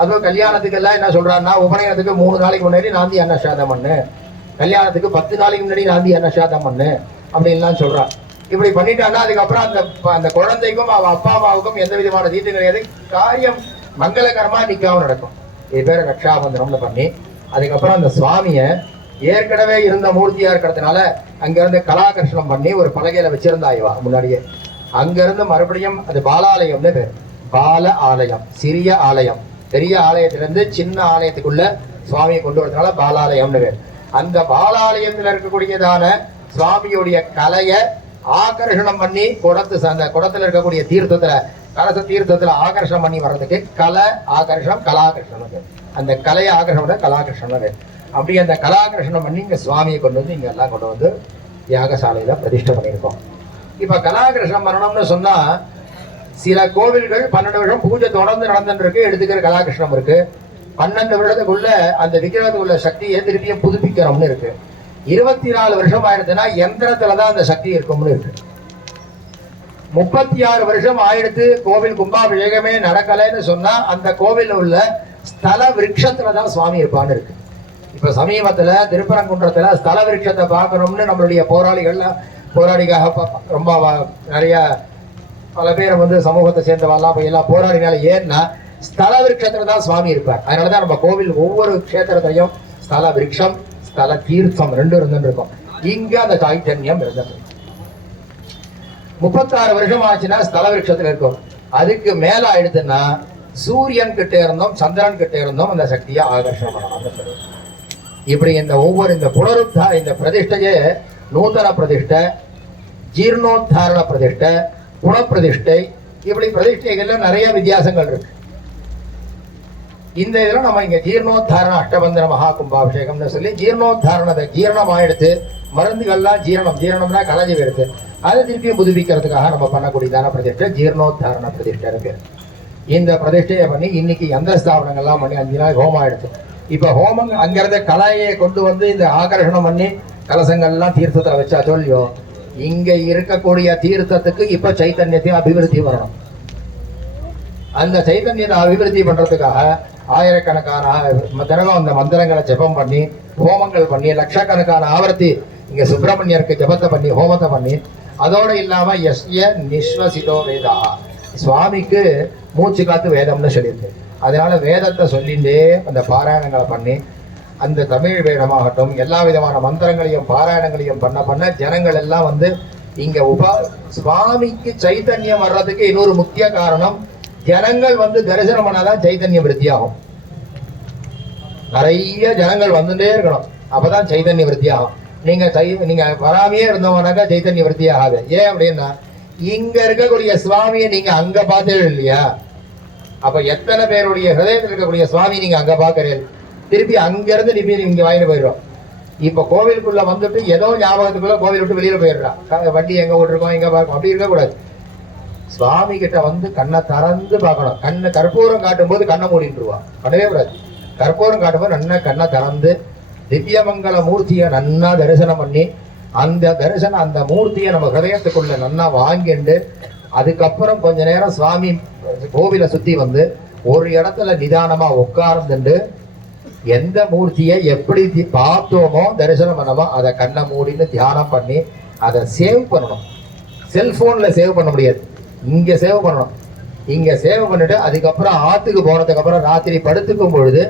அதுவும் கல்யாணத்துக்கு எல்லாம் என்ன சொல்றாங்கன்னா உபநயனத்துக்கு 3 நாளைக்கு முன்னாடி நாந்தி அன்னசாதம் பண்ணு, கல்யாணத்துக்கு 10 நாளைக்கு முன்னாடி நாந்தி அன்னசாதம் பண்ணு அப்படின்லாம் சொல்றான். இப்படி பண்ணிட்டான்னா அதுக்கப்புறம் அந்த குழந்தைக்கும் அவ அப்பா அம்மாவுக்கும் எந்த விதமான தீட்டு கிடையாது, காரியம் மங்களகரமா நிக்காம நடக்கும். இது பேர் ரக்ஷாபந்தனம்னு பண்ணி அதுக்கப்புறம் அந்த சுவாமிய ஏற்கனவே இருந்த மூர்த்தியா இருக்கிறதுனால அங்க இருந்து கலாகர்ஷணம் பண்ணி ஒரு பலகையில வச்சிருந்தாய்வா முன்னாடியே. அங்க இருந்து மறுபடியும் அது பாலாலயம்னு பேர். பால ஆலயம், சிறிய ஆலயம். பெரிய ஆலயத்திலிருந்து சின்ன ஆலயத்துக்குள்ள சுவாமியை கொண்டு வரதுனால பாலாலயம்னு பேர். அந்த பாலாலயத்துல இருக்கக்கூடியதான சுவாமியுடைய கலையை ஆகர்ஷணம் பண்ணி அந்த குடத்துல இருக்கக்கூடிய தீர்த்தத்துல கலச தீர்த்தத்துல ஆகர்ஷணம் பண்ணி வர்றதுக்கு கலை ஆகர்ஷணம் கலாகர்ஷணம். அந்த கலையை ஆகர்ஷணம் கலாகர்ஷணம். அப்படி அந்த கலாகர்ஷணம் பண்ணி இங்க சுவாமியை கொண்டு வந்து இங்க எல்லாம் கொண்டு வந்து யாகசாலையில பிரதிஷ்டை பண்ணியிருக்கோம். இப்ப கலாகர்ஷணம் பண்ணணும்னு சொன்னா சில கோவில்கள் 12 வருஷம் பூஜை தொடர்ந்து நடந்துட்டு இருக்கு, எடுத்துக்கிற கலாகிருஷ்ணம் இருக்கு. 12 வருடத்துக்குள்ள அந்த விக்கிரகத்துக்குள்ள சக்தியை திருப்பியும் புதுப்பிக்கிறோம்னு இருக்கு. 24 வருஷம் ஆயிடுச்சுன்னா யந்திரத்துலதான் அந்த சக்தி இருக்கும்னு இருக்கு. 36 வருஷம் ஆயிடுத்து கோவில் கும்பாபிஷேகமே நடக்கலைன்னு சொன்னா அந்த கோவில் உள்ள ஸ்தல விருட்சத்துலதான் சுவாமி இருப்பான்னு இருக்கு. இப்ப சமீபத்துல திருப்பரங்குன்றத்துல ஸ்தல விருட்சத்தை பார்க்கணும்னு நம்மளுடைய போராளிக்காக ரொம்ப நிறைய பல பேர் வந்து சமூகத்தை சேர்ந்தவெல்லாம் போய் எல்லாம் போராடினால ஏன்னா ஸ்தல விருட்சத்துல தான் சுவாமி இருப்பார். அதனாலதான் நம்ம கோவில் ஒவ்வொரு கஷேத்திரத்தையும் ஸ்தல விருட்சம் ஸ்தல தீர்த்தம் 2 இருந்துட்டு இருக்கும். இங்க அந்த சைத்தன்யம் இருந்தது. 36 வருஷம் ஆச்சுன்னா ஸ்தல விருட்சத்துல இருக்கும். அதுக்கு மேல ஆயிடுதுன்னா சூரியன் கிட்ட இருந்தோம் சந்திரன் கிட்ட இருந்தோம் அந்த சக்தியை ஆகர்ஷணம் பண்ணணும். இப்படி இந்த ஒவ்வொரு இந்த புனருத்தா இந்த பிரதிஷ்டையே நூதன பிரதிஷ்டை, ஜீர்ணோத்தாரண பிரதிஷ்டை, குணப்பிரதிஷ்டை, இப்படி பிரதிஷ்டைகள்ல நிறைய வித்தியாசங்கள் இருக்கு. இந்த இதுல நம்ம இங்க ஜீர்ணோத்தாரண அஷ்டபந்தன மகா கும்பாபிஷேகம்னு சொல்லி ஜீர்ணோத்தாரணத்தை ஜீரணம் ஆயிடுத்து மருந்துகள்லாம் ஜீரணம்னா கலஞ்சி வருது, அதை திருப்பியும் புதுப்பிக்கிறதுக்காக நம்ம பண்ணக்கூடியதான பிரதிஷ்டை ஜீர்ணோத்தாரண பிரதிஷ்டை இருக்கு. இந்த பிரதிஷ்டையை பண்ணி இன்னைக்கு யந்திர ஸ்தாபனங்கள்லாம் பண்ணி 5 நாள் ஹோமம் ஆயிடுச்சு. இப்ப ஹோமம் அங்கிருந்த கலையை கொண்டு வந்து இந்த ஆகர்ஷணம் பண்ணி கலசங்கள்லாம் தீர்த்தத்துல வச்சா சொல்லியோ இங்க இருக்கக்கூடிய தீர்த்தத்துக்கு இப்ப சைத்தன்யத்தையும் அபிவிருத்தி வரணும். அந்த சைத்தன்யத்தை அபிவிருத்தி பண்றதுக்காக ஆயிரக்கணக்கான தினமும் அந்த மந்திரங்களை ஜபம் பண்ணி ஹோமங்கள் பண்ணி லட்சக்கணக்கான ஆவர்த்தி இங்க சுப்பிரமணியருக்கு ஜபத்தை பண்ணி ஹோமத்தை பண்ணி அதோட இல்லாம எஸ்ய நிஸ்வசிதோ வேதா சுவாமிக்கு மூச்சு காத்து வேதம்னு சொல்லியிருக்கு. அதனால வேதத்தை சொல்லிண்டே அந்த பாராயணங்களை பண்ணி அந்த தமிழ் வேதமாகட்டும் எல்லா விதமான மந்திரங்களையும் பாராயணங்களையும் பண்ண ஜனங்கள் எல்லாம் வந்து இங்க சுவாமிக்கு சைத்தன்யம் வர்றதுக்கு இன்னொரு முக்கிய காரணம் ஜனங்கள் வந்து தரிசனம் பண்ணாதான் சைத்தன்யம் விருத்தியாகும். நிறைய ஜனங்கள் வந்துட்டே இருக்கணும், அப்பதான் சைத்தன்ய விருத்தியாகும். நீங்க வராமையே இருந்தவனாக்கா சைத்தன்ய விருத்தி ஆகாது. ஏன் அப்படின்னா இங்க இருக்கக்கூடிய சுவாமியை நீங்க அங்க பார்த்தே இல்லையா, அப்ப எத்தனை பேருடைய ஹிருதயத்தில் இருக்கக்கூடிய சுவாமி நீங்க அங்க பாக்குறீங்க, திருப்பி அங்க இருந்து நீங்க இங்க வாங்கிட்டு போயிடுறோம். இப்ப கோவிலுக்குள்ள வந்துட்டு ஏதோ ஞாபகத்துக்குள்ள கோவில் விட்டு வெளியில போயிடுறான், வண்டி எங்க ஓட்டிருக்கோம் எங்க பார்க்கணும், அப்படி இருக்க கூடாது. சுவாமி கிட்ட வந்து கண்ணை திறந்து பார்க்கணும். கண்ணை கற்பூரம் காட்டும் போது கண்ணை மூடிட்டுருவான், பண்ணவே கூடாது. கற்பூரம் காட்டும் போது நன்னா கண்ணை திறந்து திவ்யமங்கல மூர்த்தியை நன்னா தரிசனம் பண்ணி அந்த தரிசனம் அந்த மூர்த்தியை நம்ம ஹிருதயத்துக்குள்ள நன்னா வாங்கிண்டு அதுக்கப்புறம் கொஞ்ச நேரம் சுவாமி கோவிலை சுத்தி வந்து ஒரு இடத்துல நிதானமா உட்கார்ந்துட்டு எந்த மூர்த்தியை எப்படி பார்த்தோமோ தரிசனம் பண்ணமோ அதை கண்ணை மூடின்னு தியானம் பண்ணி அதை சேவ் பண்ணணும். செல்போன்ல சேவ் பண்ண முடியாது, இங்க சேவ் பண்ணணும். இங்க சேவ் பண்ணிட்டு அதுக்கப்புறம் ஆத்துக்கு போனதுக்கு அப்புறம் ராத்திரி படுத்துக்கும் பொழுது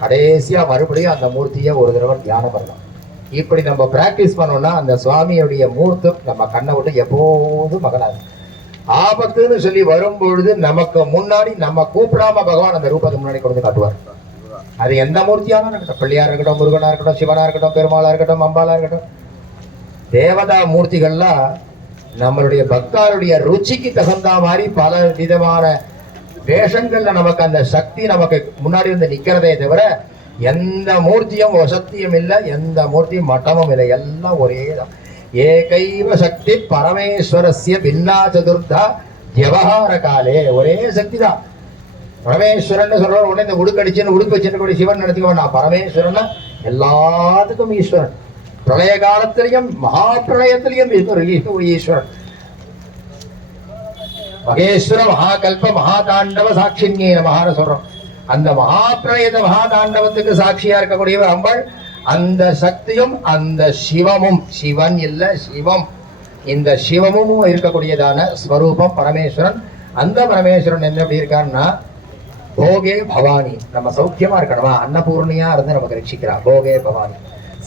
கடைசியா மறுபடியும் அந்த மூர்த்தியை ஒரு தடவை தியானம் பண்ணலாம். இப்படி நம்ம பிராக்டிஸ் பண்ணோம்னா அந்த சுவாமியுடைய மூர்த்தம் நம்ம கண்ணை விட்டு எப்போதும் மகனாது. ஆபத்துன்னு சொல்லி வரும்பொழுது நமக்கு முன்னாடி நம்ம கூப்பிடாம பகவான் அந்த ரூபத்தை முன்னாடி கொண்டு காட்டுவார். அது எந்த மூர்த்தியாலும் இருக்கட்டும், பிள்ளையா இருக்கட்டும், முருகனா இருக்கட்டும், சிவனா இருக்கட்டும், பெருமாளா இருக்கட்டும், அம்பாலா இருக்கட்டும், தேவதா மூர்த்திகள்லாம் நம்மளுடைய பக்தாருடைய ருச்சிக்கு தகுந்த மாதிரி பல விதமான வேஷங்கள்ல நமக்கு அந்த சக்தி நமக்கு முன்னாடி வந்து நிக்கிறதே தவிர எந்த மூர்த்தியும் வசத்தியும் இல்லை, எந்த மூர்த்தியும் மட்டமும் இல்லை, எல்லாம் ஒரே தான். ஏகைவ சக்தி பரமேஸ்வரஸ்ய பின்னா சதுர்த்தா விவகார காலே. ஒரே சக்தி தான். பரமேஸ்வரன் சொல்ற உடனே இந்த உடுக்கடிச்சுன்னு உடுக்கு வச்சுட்டு சிவன் நினைச்சுக்க வேண்டாம். பரமேஸ்வரன் எல்லாத்துக்கும் ஈஸ்வரன். பிரளய காலத்திலையும் மகா பிரளயத்திலையும் ஈஸ்வரன். மகேஸ்வர மகாகல்ப மகாதாண்டவ சாட்சின்யே நமஹான்னு சொல்றோம். அந்த மகாபிரளயத மகாதாண்டவத்துக்கு சாட்சியா இருக்கக்கூடியவர் அம்பாள். அந்த சக்தியும் அந்த சிவமும், சிவன் இல்ல சிவம், இந்த சிவமும் இருக்கக்கூடியதான ஸ்வரூபம் பரமேஸ்வரன். அந்த பரமேஸ்வரன் என்ன எப்படி இருக்காருன்னா போகே பவானி, நம்ம சௌக்கியமா இருக்கணுமா அன்னபூர்ணியா இருந்து நமக்கு ரட்சிக்கிறா. போகே பவானி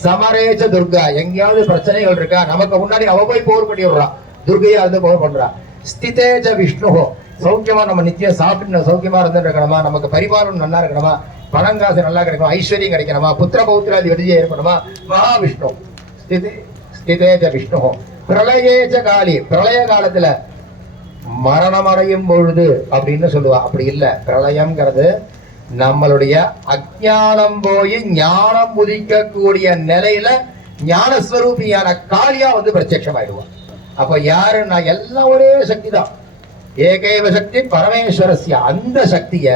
சமரேச்ச துர்கா, எங்கேயாவது பிரச்சனைகள் இருக்கா நமக்கு முன்னாடி அவ போய் போர் பண்ணி விடுறா, துர்கையா இருந்து போர் பண்றா. ஸ்திதேஜ விஷ்ணுஹோ, சௌக்கியமா நம்ம நித்தியம் சாப்பிட்டு சௌக்கியமா இருந்து இருக்கணுமா, நமக்கு பரிபாலம் நல்லா இருக்கணுமா, பணங்காசு நல்லா கிடைக்கணும், ஐஸ்வர்யம் கிடைக்கணுமா, புத்திர பௌத்திராதி விருதியை ஏற்படுமா, மகாவிஷ்ணு ஸ்திதேஜ விஷ்ணுஹோ. பிரளயேஜ காலி, பிரளய காலத்துல மரணம் அடையும் பொழுது அப்படின்னு சொல்லுவா. அப்படி இல்ல, பிரளயம்ங்கிறது நம்மளுடைய அஞ்ஞானம் போய் ஞானம் உதிக்கக்கூடிய நிலையில ஞானஸ்வரூபியான காளியா வந்து பிரத்யட்சமாயிடுவான். அப்ப யாரு, நான் எல்லாம் ஒரே சக்தி தான். ஏகைவ சக்தி பரமேஸ்வரஸ்ய. அந்த சக்திய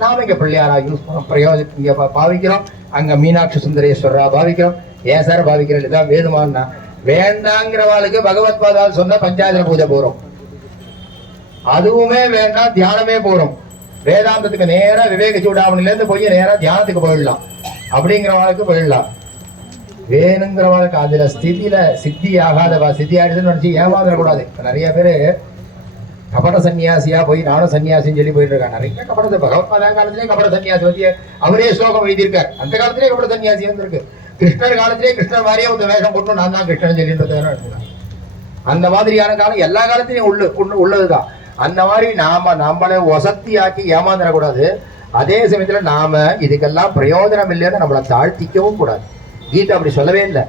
நாம இங்க பிள்ளையாரா யூஸ் பண்ணோம், இங்க பாவிக்கிறோம், அங்க மீனாட்சி சுந்தரேஸ்வரரா பாவிக்கிறோம். ஏன் சார் பாவிக்கிறோம், இதான் வேணுமான்னா வேண்டாங்கிறவாளுக்கு பகவத் பாதால் சொன்ன பஞ்சாயத்துல பூஜை போறோம், அதுவுமே வேண்டாம், தியானமே போறோம். வேதாந்தத்துக்கு நேரா விவேக சூடாமணில இருந்து போய் நேரா தியானத்துக்கு போயிடலாம், அப்படிங்கிறவாளுக்கு போயிடலாம். வேணுங்கிறவாளுக்கு அதுல ஸ்திதியில சித்தி ஆகாதவா, சித்தி ஆயிடுதுன்னு நினைச்சு ஏமாந்துடக்கூடாது. நிறைய பேரு கபட சன்னியாசியா போய் நானும் சன்னியாசின்னு சொல்லி போயிட்டு இருக்காங்க. நிறைய கபடத்தை பகவத்பாதா காலத்திலே கபட சன்னியாசி வந்து அவரே ஸ்லோகம் எழுதியிருக்காரு. அந்த காலத்திலே கபட சன்னியாசி வந்திருக்கு. கிருஷ்ணர் காலத்திலே கிருஷ்ணர் மாதிரியே ஒரு வேஷம் போட்டு நான் தான் கிருஷ்ணன் சொல்லிட்டு அந்த மாதிரியான காலம் எல்லா காலத்திலையும் உள்ளதுதான். அந்த மாதிரி நாம நம்மளை வசத்தியாக்கி ஏமாந்துடக்கூடாது. அதே சமயத்துல நாம இதுக்கெல்லாம் பிரயோஜனம் இல்லைன்னு நம்மளை தாழ்த்திக்கவும் கூடாது. கீதை அப்படி சொல்லவே இல்லை.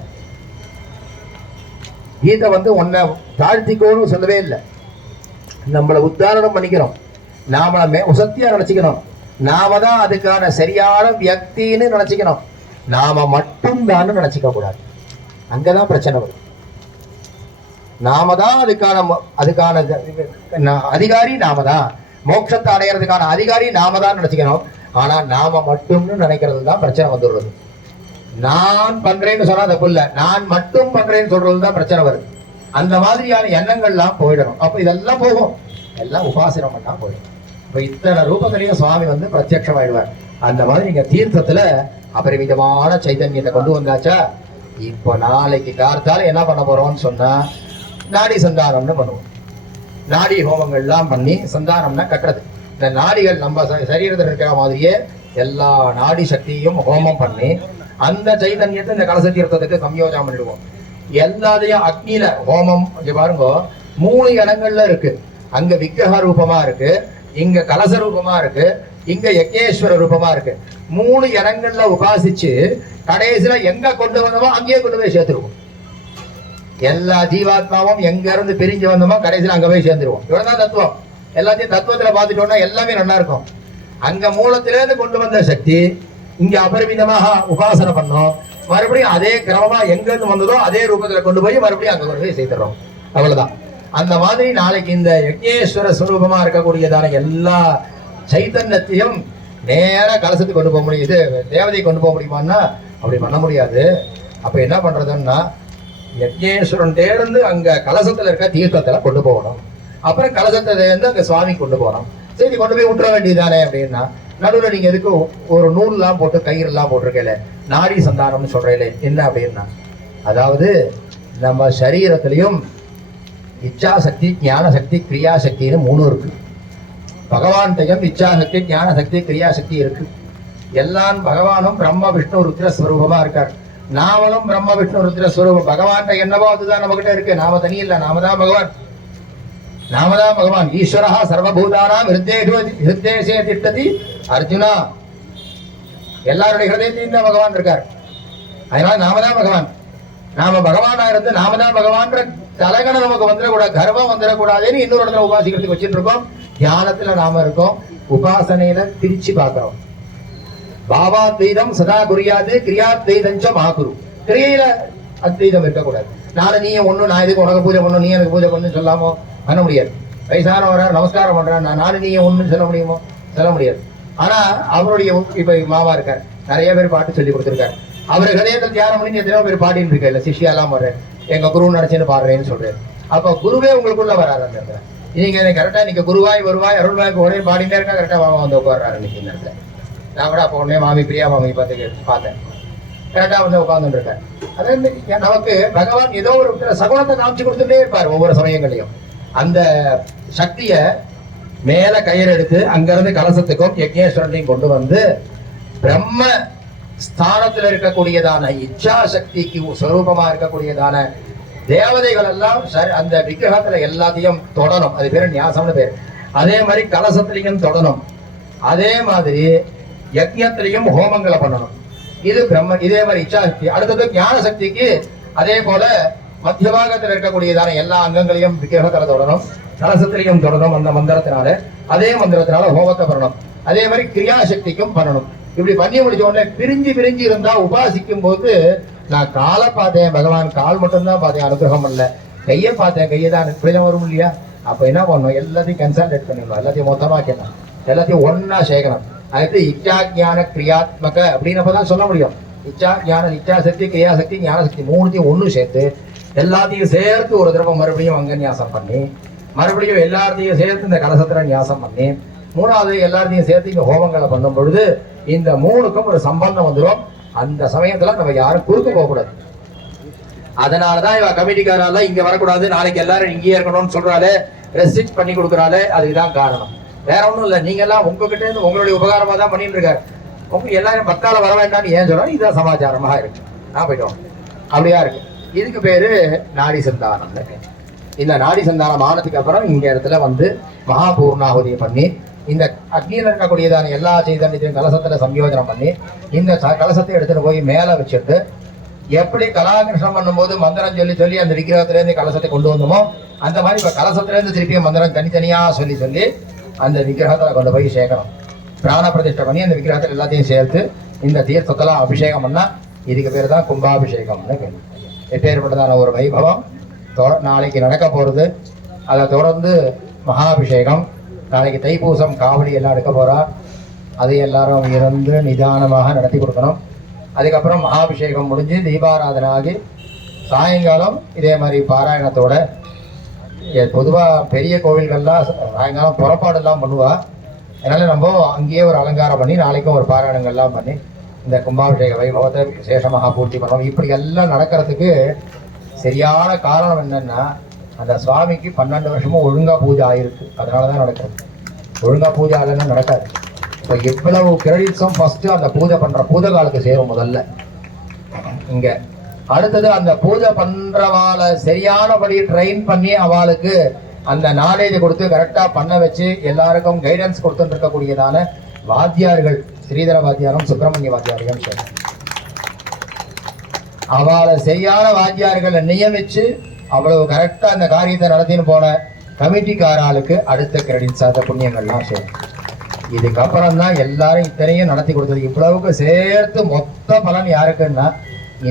கீதை வந்து உன்னை தாழ்த்திக்கணும்னு சொல்லவே இல்லை. நம்மளை உத்தாரணம் பண்ணிக்கிறோம், நாம வசத்தியா நினைச்சுக்கணும், நாம தான் அதுக்கான சரியான வியக்தின்னு நினைச்சுக்கணும். நாம மட்டும் தான் நினைச்சுக்க கூடாது. அங்கதான் பிரச்சனை வரும். நாம தான் அதுக்கான அதிகாரி, நாம தான் மோட்சத்தை அடைகிறதுக்கான அதிகாரி, நாம தான் நினைச்சுக்கணும். ஆனா நாம மட்டும்னு நினைக்கிறது தான் பிரச்சனை வந்துடுறது. நான் பண்றேன்னு சொன்னா தப்பு இல்ல, நான் மட்டும் பண்றேன்னு சொல்றதுதான் பிரச்சனை வருது. அந்த மாதிரியான எண்ணங்கள்லாம் போயிடணும். அப்ப இதெல்லாம் போகும், எல்லாம் உபாசனம் பண்ணா போயிடும். இப்ப இத்தனை ரூபத்திலையும் சுவாமி வந்து பிரத்யட்சமாயிடுவார். அந்த மாதிரி நீங்க தீர்த்தத்துல அபரிமிதமான சைதன்யத்தை கொண்டு வந்தாச்சா. இப்போ நாளைக்கு கார்த்தால என்ன பண்ண போறோம்னு சொன்னா நாடி சந்தானம்னு பண்ணுவோம். நாடி ஹோமங்கள்லாம் பண்ணி சந்தானம்னா கட்டுறது. இந்த நாடிகள் நம்ம சரீரத்தில் இருக்கிற மாதிரியே எல்லா நாடி சக்தியும் ஹோமம் பண்ணி அந்த சைதன்யத்தை இந்த கலச தீர்த்தத்துக்கு சம்யோஜனம் பண்ணிடுவோம். எல்லாத்தையும் அக்னியில ஹோமம் இங்க பாருங்க, 3 இடங்கள்ல இருக்கு. அங்க விக்கிரக ரூபமா இருக்கு, இங்க கலச ரூபமா இருக்கு, இங்க யக்ஞேஸ்வர ரூபமா இருக்கு. 3 இடங்கள்ல உபாசிச்சு கடைசியில எங்க கொண்டு வந்தோமோ அங்கேயே கொண்டு போய் சேர்த்துருவோம். எல்லா ஜீவாத்மாவும் எங்க இருந்து பிரிஞ்சு வந்தோமோ கடைசியில அங்க போய் சேர்ந்துருவோம். இவ்வளவுதான் தத்துவம். எல்லாத்தையும் தத்துவத்துல பாத்துட்டோம்னா எல்லாமே நல்லா இருக்கும். அங்க மூலத்திலேருந்து கொண்டு வந்த சக்தி இங்க அபரிமிதமாக உபாசனை பண்ணோம், மறுபடியும் அதே கிரமமா எங்க இருந்து வந்ததோ அதே ரூபத்துல கொண்டு போய் மறுபடியும் அங்க கொண்டு போய் சேர்த்துறோம். அவ்வளவுதான். அந்த மாதிரி நாளைக்கு இந்த யக்ஞேஸ்வர ஸ்வரூபமா இருக்கக்கூடியதான எல்லா சைத்தன்யத்தையும் நேர கலசத்துக்கு கொண்டு போக முடியும். இது தேவதை கொண்டு போக முடியுமான்னா அப்படி பண்ண முடியாது. அப்ப என்ன பண்றதுன்னா யக்ஞேஸ்வரன் தேர்ந்து அங்க கலசத்துல இருக்க தீர்த்தத்துல கொண்டு போகணும். அப்புறம் கலசத்துல இருந்து அங்க சுவாமி கொண்டு போகணும். சரி கொண்டு போய் விட்டுற வேண்டியதானே அப்படின்னா நடுவில் நீங்க எதுக்கு ஒரு நூல்லாம் போட்டு கயிறுலாம் போட்டிருக்கல, நாடி சந்தானம்னு சொல்றீங்களே என்ன அப்படின்னா, அதாவது நம்ம சரீரத்திலையும் இச்சா சக்தி, ஞான சக்தி, கிரியா சக்தின்னு 3 இருக்கு. பகவான்கிட்டையும் இச்சா சக்தி, ஞான சக்தி, கிரியா சக்தி இருக்கு. எல்லாம் பகவானும் பிரம்ம விஷ்ணு ருத்ர ஸ்வரூபமா இருக்கார். நாமளும் பிரம்ம விஷ்ணு ருத்ர ஸ்வரூபம். பகவான்கிட்ட என்னவோ அதுதான் நம்ம கிட்ட இருக்கு. நாம தனி இல்லை, நாம தான் பகவான். நாமதான் பகவான். ஈஸ்வரஹா சர்வபூதானாம் ஹிருதேசே திஷ்டதி அர்ஜுனா. எல்லாருடைய ஹிருதயத்தையும் தான் பகவான் இருக்கார். அதனால நாமதான் பகவான். நாம பகவானா இருந்து நாமதான் பகவான்ற தலைகணம் நமக்கு வந்துடக்கூடாது, கர்வம் வந்துடக்கூடாதுன்னு இன்னொரு இடத்துல உபாசிக்கிறதுக்கு வச்சுட்டு இருக்கோம். தியானத்துல நாம இருக்கோம், உபாசனையில பிரிச்சு பார்க்கிறோம். பாவாத்வைதம் சதா குறியாது, கிரியாத்வைதஞ்ச மாகுரு. கிரியையில அத்வைதம் இருக்கக்கூடாது. நானும் நீ ஒண்ணு, நான் இதுக்கு உனக்கு பூஜை பண்ணும், நீ எனக்கு பூஜை பண்ணு சொல்லாமோ பண்ண முடியாது. வயசானவர நமஸ்காரம் பண்றேன், நானும் நீ ஒண்ணுன்னு சொல்ல முடியுமோ? சொல்ல முடியாது. ஆனா அவருடைய இப்ப மாமா இருக்கார், நிறைய பேர் பாட்டு சொல்லி கொடுத்துருக்காரு. அவர் ஹதயத்தில் தியானம் பண்ணி எத்தனையோ பேர் பாடின்னு இருக்க இல்ல, சிஷியாலாம் வர்றேன், எங்க குரு நினைச்சுன்னு பாடுறேன்னு சொல்றேன். அப்ப குருவே உங்களுக்குள்ள வராது. அந்த இடத்துல நீங்க கரெக்டா நீங்க குருவாய் வருவாய் அருள்வாய்க்கு ஒரே பாடினே இருக்கா, கரெக்டா மாமா வந்து உட்கார்றாரு இன்னைக்கு இந்த இடத்துல. நான் கூட அப்ப உடனே மாமி பிரியா மாமி பார்த்தேன், கரெக்டா வந்து உட்கார்ந்துட்டு இருக்கேன். அதாவது நமக்கு பகவான் ஏதோ ஒரு சகுனத்தை காமிச்சு கொடுத்துட்டே இருப்பார் ஒவ்வொரு சமயங்களையும். அந்த சக்திய மேல கயிறு எடுத்து அங்கிருந்து கலசத்துக்கும் யக்ஞேஸ்வரனையும் கொண்டு வந்து பிரம்ம ஸ்தானத்தில் இருக்கக்கூடியதான இச்சா சக்திக்கு ஸ்வரூபமா இருக்கக்கூடியதான தேவதைகள் எல்லாம் அந்த விக்கிரகத்துல எல்லாத்தையும் தொடணும். அது பேரு நியாசம்னு பேர். அதே மாதிரி கலசத்திலையும் தொடணும். அதே மாதிரி யக்ஞத்திலையும் ஹோமங்களை பண்ணணும். இது பிரம்ம. இதே மாதிரி இச்சா சக்தி. அடுத்தது ஞான சக்திக்கு அதே போல மத்திய பாகத்தில் இருக்கக்கூடியதான எல்லா அங்கங்களையும் விக்கிரகத்துல தொடரும், கலசத்திலையும் தொடரும். அந்த மந்திரத்தினால அதே மந்திரத்தினால ஹோமத்தை பண்ணணும். அதே மாதிரி கிரியா சக்திக்கும் பண்ணணும். இப்படி பண்ணி முடிச்ச உடனே பிரிஞ்சு பிரிஞ்சு இருந்தா உபாசிக்கும் போது நான் காலை பார்த்தேன், பகவான் கால் மட்டும்தான் பார்த்தேன், அனுகிரகம் பண்ணல. கையை பார்த்தேன், கையை தான் இப்படிதான் வரும் இல்லையா? அப்ப என்ன பண்ணணும்? எல்லாத்தையும் கன்சல்டேட் பண்ணிடணும், எல்லாத்தையும் மொத்தமா கேட்கணும், எல்லாத்தையும் ஒன்னா சேர்க்கணும். அதுக்கு இச்சா ஞான கிரியாத்மக அப்படின்னப்பதான் சொல்ல முடியும். இச்சா ஞான, இச்சா சக்தி, கிரியா சக்தி, ஞான சக்தி 3த்தையும் ஒண்ணு சேர்த்து எல்லாத்தையும் சேர்த்து ஒரு தடவை மறுபடியும் அங்க நியாசம் பண்ணி, மறுபடியும் எல்லாத்தையும் சேர்த்து இந்த கலசத்துல நியாசம் பண்ணி, 3வது எல்லாத்தையும் சேர்த்து இங்க ஹோமங்களை பண்ணும் பொழுது இந்த 3க்கும் ஒரு சம்பந்தம் வந்துடும். அந்த சமயத்துல நம்ம யாரும் குறுக்க போக கூடாது. அதனாலதான் இவ கமிட்டிக்காரால இங்க வரக்கூடாது, நாளைக்கு எல்லாரும் இங்கேயே இருக்கணும்னு சொல்றாலே, ரெஸ்ட்ரிக்ட் பண்ணி கொடுக்குறாலே, அதுதான் காரணம். வேற ஒண்ணும் இல்ல. நீங்க எல்லாம் உங்ககிட்ட இருந்து உங்களுடைய உபகாரமா தான் பண்ணிட்டு இருக்காரு. உங்க எல்லாரும் பக்கால வர வேண்டாம்னு ஏன் சொல்றோம்? இதுதான் சமாச்சாரமாக இருக்கு. நான் போயிட்டோம் அப்படியா இருக்கு. இதுக்கு பேரு நாடி சந்தானம். இந்த நாடி சந்தானம் ஆனதுக்கு அப்புறம் இங்க இடத்துல வந்து மகாபூர்ணாகுதியை பண்ணி இந்த அக்னியில இருக்கக்கூடியதான எல்லா சைதன்யத்தையும் கலசத்துல சம்யோஜனம் பண்ணி இந்த கலசத்தை எடுத்துட்டு போய் மேல வச்சுட்டு, எப்படி கலாகிருஷ்ணம் பண்ணும்போது மந்திரம் சொல்லி சொல்லி அந்த விக்கிரகத்துல இருந்து கலசத்தை கொண்டு வந்தோமோ அந்த மாதிரி இப்ப கலசத்துல இருந்து திருப்பியும் மந்திரம் தனித்தனியா சொல்லி சொல்லி அந்த விக்கிரகத்துல கொண்டு போய் சேர்க்கணும். பிராண பிரதிஷ்டை பண்ணி அந்த விக்கிரகத்துல எல்லாத்தையும் சேர்த்து இந்த தீர்த்தத்தெல்லாம் அபிஷேகம் பண்ணா இதுக்கு பேர் தான் கும்பாபிஷேகம்னு பேர். எப்பேற்பட்டதான ஒரு வைபவம் நாளைக்கு நடக்க போறது. அதை தொடர்ந்து மகாபிஷேகம். நாளைக்கு தைப்பூசம் காவடி எல்லாம் எடுக்க போறா. அதை எல்லாரும் இருந்து நிதானமாக நடத்தி கொடுக்கணும். அதுக்கப்புறம் மகாபிஷேகம் முடிஞ்சு தீபாராதனை ஆகி சாயங்காலம் இதே மாதிரி பாராயணத்தோட, பொதுவா பெரிய கோவில்கள்லாம் சாயங்காலம் புறப்பாடெல்லாம் பண்ணுவா. அதனால நம்ம அங்கேயே ஒரு அலங்காரம் பண்ணி நாளைக்கும் ஒரு பாராயணங்கள்லாம் பண்ணி இந்த கும்பாபிஷேக வைபவத்தை விசேஷமாக பூர்த்தி பண்ணுவோம். இப்படி எல்லாம் நடக்கிறதுக்கு சரியான காரணம் என்னன்னா, அந்த சுவாமிக்கு 12 வருஷமும் ஒழுங்கா பூஜை ஆயிருக்கு. அதனாலதான் நடக்கிறது. ஒழுங்கா பூஜை ஆகலன்னா நடக்காது. இப்போ எவ்வளவு கிரெடிட்ஸும் ஃபர்ஸ்ட் அந்த பூஜை பண்ற பூஜை காலுக்கு சேரும் முதல்ல இங்க. அடுத்தது அந்த பூஜை பண்றவாளை சரியானபடி ட்ரெயின் பண்ணி அவளுக்கு அந்த நாலேஜ் கொடுத்து கரெக்டா பண்ண வச்சு எல்லாருக்கும் கைடன்ஸ் கொடுத்துட்டு இருக்கக்கூடியதான வாத்தியார்கள், ஸ்ரீதர வாத்தியாரும் சுப்பிரமணிய வாத்தியாரையும் சரி, அவளை சரியான வாத்தியார்களை நியமிச்சு அவ்வளவு கரெக்டா அந்த காரியத்தை நடத்தின்னு போன கமிட்டிக்காராளுக்கு அடுத்த கிரெடிட்ஸ் அந்த புண்ணியங்கள்லாம் சேரும். இதுக்கப்புறம் தான் எல்லாரும் இத்தனையும் நடத்தி கொடுத்தது. இவ்வளவுக்கு சேர்த்து மொத்த பலன் யாருக்குன்னா,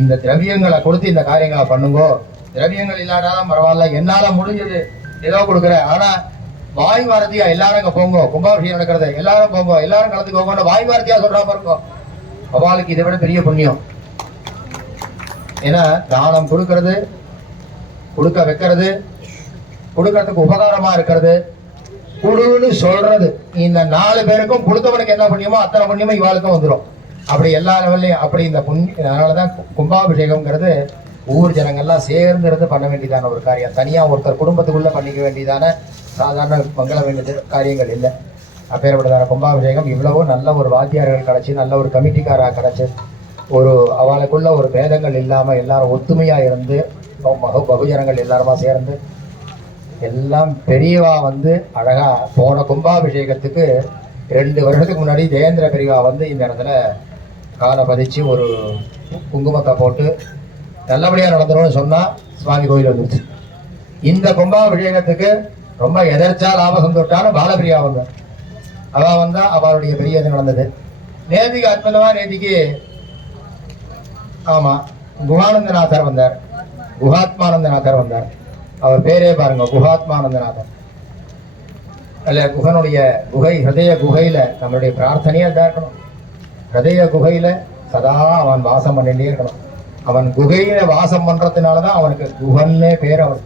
இந்த திரவியங்களை கொடுத்து இந்த காரியங்களை பண்ணுங்கோ. திரவியங்கள் இல்லாட்டாலும் பரவாயில்ல, என்னால முடிஞ்சது ஏதோ கொடுக்குறேன். ஆனா வாய் வார்த்தையா எல்லாரும் அங்க போங்க, கும்பாபிஷேகம் நடக்கிறது எல்லாரும் போங்க, எல்லாரும் கலந்துக்கோங்க, வாய் வார்த்தையா சொல்றா பாருங்க. அவளுக்கு இதை விட பெரிய புண்ணியம். ஏன்னா தானம் கொடுக்கறது, கொடுக்க வைக்கிறது, கொடுக்கறதுக்கு உபகாரமா இருக்கிறது, குடுன்னு சொல்றது, இந்த 4 பேருக்கும் கொடுத்தவனுக்கு என்ன புண்ணியமோ அத்தனை புண்ணியமும் இவாளுக்கும் வந்துடும். அப்படி எல்லா லெவல்லையும் அப்படி இந்த புண்ணியம். அதனாலதான் கும்பாபிஷேகம்ங்கிறது ஊர் ஜனங்கள்லாம் சேர்ந்து இருந்து பண்ண வேண்டியதான ஒரு காரியம். தனியா ஒருத்தர் குடும்பத்துக்குள்ள பண்ணிக்க வேண்டியதான சாதாரண மங்கள வேண்டிய காரியங்கள் இல்லை. அப்பேற்பட்டதான கும்பாபிஷேகம் இவ்வளவோ நல்ல ஒரு வாத்தியார்கள் கிடைச்சி, நல்ல ஒரு கமிட்டிக்காராக கிடைச்சி, ஒரு அவளுக்குள்ள ஒரு பேதங்கள் இல்லாம எல்லாரும் ஒத்துமையா இருந்து பகுஜனங்கள் எல்லாருமா சேர்ந்து எல்லாம் பெரியவா வந்து அழகா போன கும்பாபிஷேகத்துக்கு 2 வருஷத்துக்கு முன்னாடி ஜெயேந்திர பெரியவா வந்து இந்த இடத்துல காலை பதிச்சு ஒரு குங்குமத்தை போட்டு நல்லபடியா நடந்துரும்னு சொன்னா சுவாமி கோயில் வந்துருச்சு. இந்த கும்பாபிஷேகத்துக்கு ரொம்ப எதர்ச்சா லாபம் தொட்டாலும் பாலபிரியா வந்த அவ வந்தா அவளுடைய பெரிய இது நடந்தது. நேதிக்கு அற்புதமா நேதிக்கு ஆமா குஹானந்தநாதர் வந்தார், குஹாத்மானந்தநாதர் வந்தார். அவர் பேரே பாருங்க, குஹாத்மானந்தநாதர். அல்ல குஹனுடைய குகை, ஹிருதய குகையில நம்மளுடைய பிரார்த்தனையா தான் இருக்கணும். ஹிருதய குகையில சதா அவன் வாசம் பண்ணிட்டே இருக்கணும். அவன் குகையில வாசம் பண்றதுனாலதான் அவனுக்கு குஹன்னே பேர். அவன்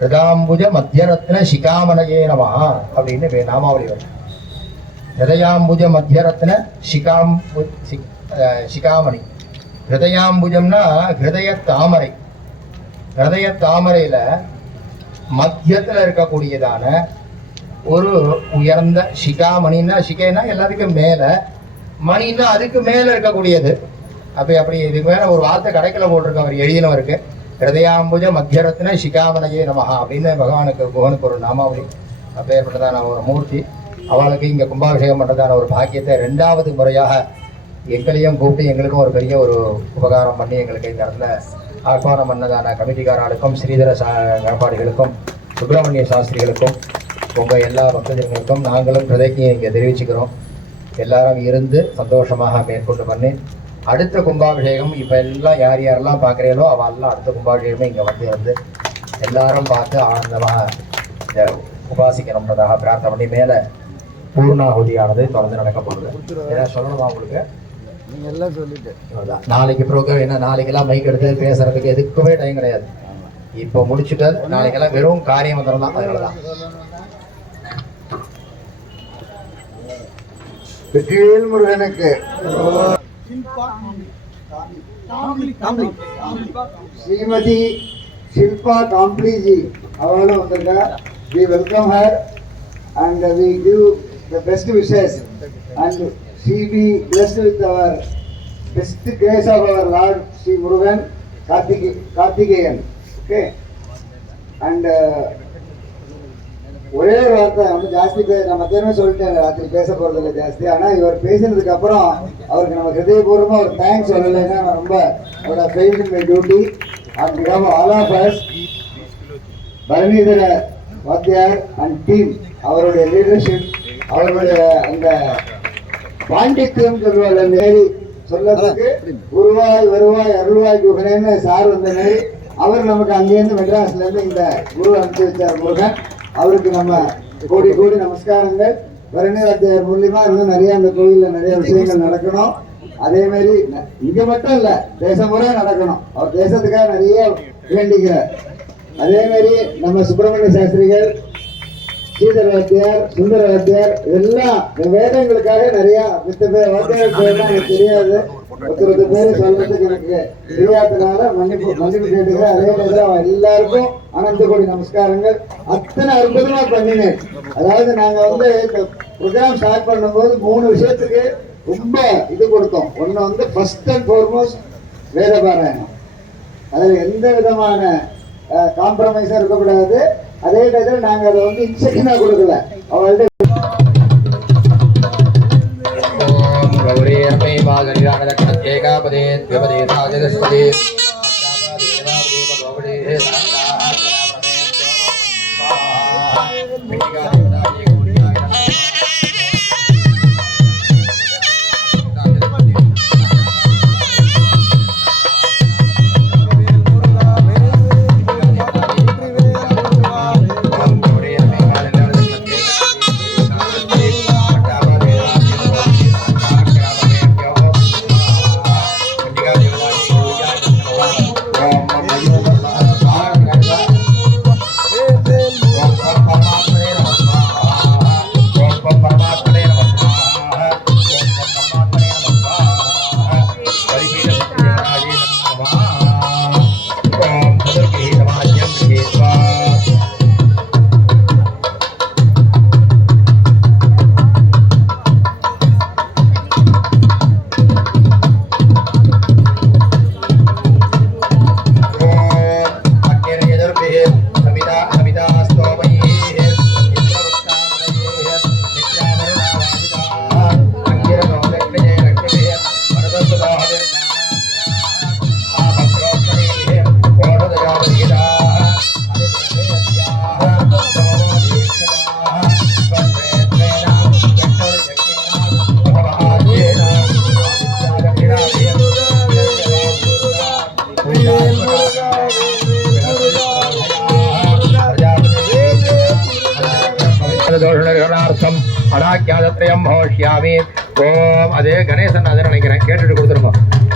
ஹிருதாம்புஜ மத்தியரத்ன சிகாமனையே நமஹா அப்படின்னு நாமாவளி வரும். ஹிருதயாம்புஜ மத்தியரத்ன சிகாமணி. ஹிருதயாம்புஜம்னா ஹிருதய தாமரை. ஹிருதய தாமரையில மத்தியத்துல இருக்கக்கூடியதான ஒரு உயர்ந்த சிகாமணின்னா, சிகைனா எல்லாத்துக்கும் மேல, மணின்னா அதுக்கு மேல இருக்கக்கூடியது. அப்படி இதுக்கு மேல ஒரு வார்த்தை கடைக்கில போட்டிருக்க அவர் எழுதினவருக்கு. ஹிருதயாம்புஜ மத்தியரத்ன சிகாமனையே நமஹா அப்படின்னு பகவானுக்கு குகனுக்கு ஒரு நாமாவளி. அப்பேற்பட்டதான ஒரு மூர்த்தி. அவளுக்கு இங்க கும்பாபிஷேகம் பண்றதான ஒரு பாக்கியத்தை 2வது முறையாக எங்களையும் கூப்பிட்டு எங்களுக்கும் ஒரு பெரிய ஒரு உபகாரம் பண்ணி எங்களுக்கு இந்த இடத்துல ஆர்ப்பானம் பண்ணதான கமிட்டிக்காரர்களுக்கும், ஸ்ரீதர கணப்பாடிகளுக்கும், சுப்பிரமணிய சாஸ்திரிகளுக்கும், உங்கள் எல்லா பக்தர்களுக்கும் நாங்களும் ஹிருதயத்தை இங்கே தெரிவிச்சுக்கிறோம். எல்லாரும் இருந்து சந்தோஷமாக மேற்கொண்டு பண்ணி அடுத்த கும்பாபிஷேகம் இப்போ எல்லாம் யாரெல்லாம் பார்க்குறீங்களோ அவெல்லாம் அடுத்த கும்பாபிஷேகமே இங்கே வந்து எல்லாரும் பார்த்து ஆனந்தமாக இந்த உபாசிக்கணுன்றதாக பிரார்த்தனை பண்ணி மேலே பூர்ணாகுதியானது தொடர்ந்து நடக்க போகுது. ஏதாவது சொல்லணுமா உங்களுக்கு? நீங்க எல்லாம் சொல்லிட்டு நாளைக்கு ப்ரோக்ராம் என்ன, நாளைக்கெல்லாம் மைக் எடுத்து பேசுறதுக்கு எதுக்குமே டைம் கிடையாது. இப்போ முடிச்சுட்டு நாளைக்கெல்லாம் வெறும் காரியம் வந்துடலாம். அதனாலதான் வெற்றிவேல் முருகனுக்கு ஸ்ரீமதி ஷில்பா காம்ப்ளிஜி அவளும் வந்திருக்கா. We welcome her and we give the best wishes and she be blessed with our best grace of our Lord Sri Murugan Karthikeyan. Okay, and ஒரே ஒரு வார்த்தை நம்ம ஜாஸ்தி நான் மத்தியானமே சொல்லிட்டேன், ராத்திரி பேச போறதில்லை ஜாஸ்தி. ஆனா இவர் பேசினதுக்கு அப்புறம் அவருக்கு நம்ம ஹிருதயபூர்வமா ஒரு தேங்க்ஸ் சொல்லலைன்னா நான் ரொம்ப அவரோட fail in my duty. On behalf all of us, Bharanidhara வாத்தியார் அண்ட் டீம், அவருடைய லீடர்ஷிப், அவருடைய அந்த பாண்டித்யம் சொல்லுவாள் நேரி சொல்லதுக்கு குருவாய் வருவாய் அருள்வாய் குகனேன்னு சார் வந்த நேரி அவர் நமக்கு அங்கேருந்து மெட்ராஸ்ல இருந்து இந்த குரு அனுப்பிச்சு வச்சார் முருகன். அவருக்கு நம்ம கோடி கோடி நமஸ்காரங்கள். பரணிவாத்தியார் மூலியமா இன்னும் நிறைய அந்த கோயில்ல நிறைய விஷயங்கள் நடக்கணும். அதே மாதிரி இங்க மட்டும் இல்ல, தேசம் முறை நடக்கணும். அவர் தேசத்துக்காக நிறைய வேண்டிக்கிறார். அதே மாதிரி நம்ம சுப்பிரமணிய சாஸ்திரிகள், ஸ்ரீதர வாத்தியார், சுந்தர வாத்தியார், இதெல்லாம் வேதங்களுக்காக நிறைய மித்த பேர் வாத்தியார் பேர்லாம் எனக்கு தெரியாது. ஒருத்தர் பேரு சொல்றதுக்கு எனக்கு தெரியாததுனால மன்னிப்பு கேட்டுக்கிறேன். அதே மாதிரி அவன் எல்லாருக்கும் அனந்த கோடி நமஸ்காரங்கள். அத்தனை அற்புதமா பண்ணினேன். அதாவது நாங்க வந்து இந்த ப்ரோக்ராம் ஸ்டார்ட் பண்ணும்போது 3 விஷயத்துக்கு ரொம்ப இது கொடுத்தோம். ஒண்ணு வந்து ஃபர்ஸ்ட் அண்ட் ஃபார்மோஸ்ட் வேத பாராயணம். அதுல எந்த விதமான காம்ப்ரமைஸா இருக்கக்கூடாது. அதே டயத்தில் நாங்க அதை வந்து இன்செக்ஷனா கொடுக்கல. அவள்கிட்ட அனாக்கியாதத்ரயம் ஹோஷ்யாமி. ஓம் அதே கணேசன் அதை நினைக்கிறேன், கேட்டுட்டு கொடுத்துருங்க.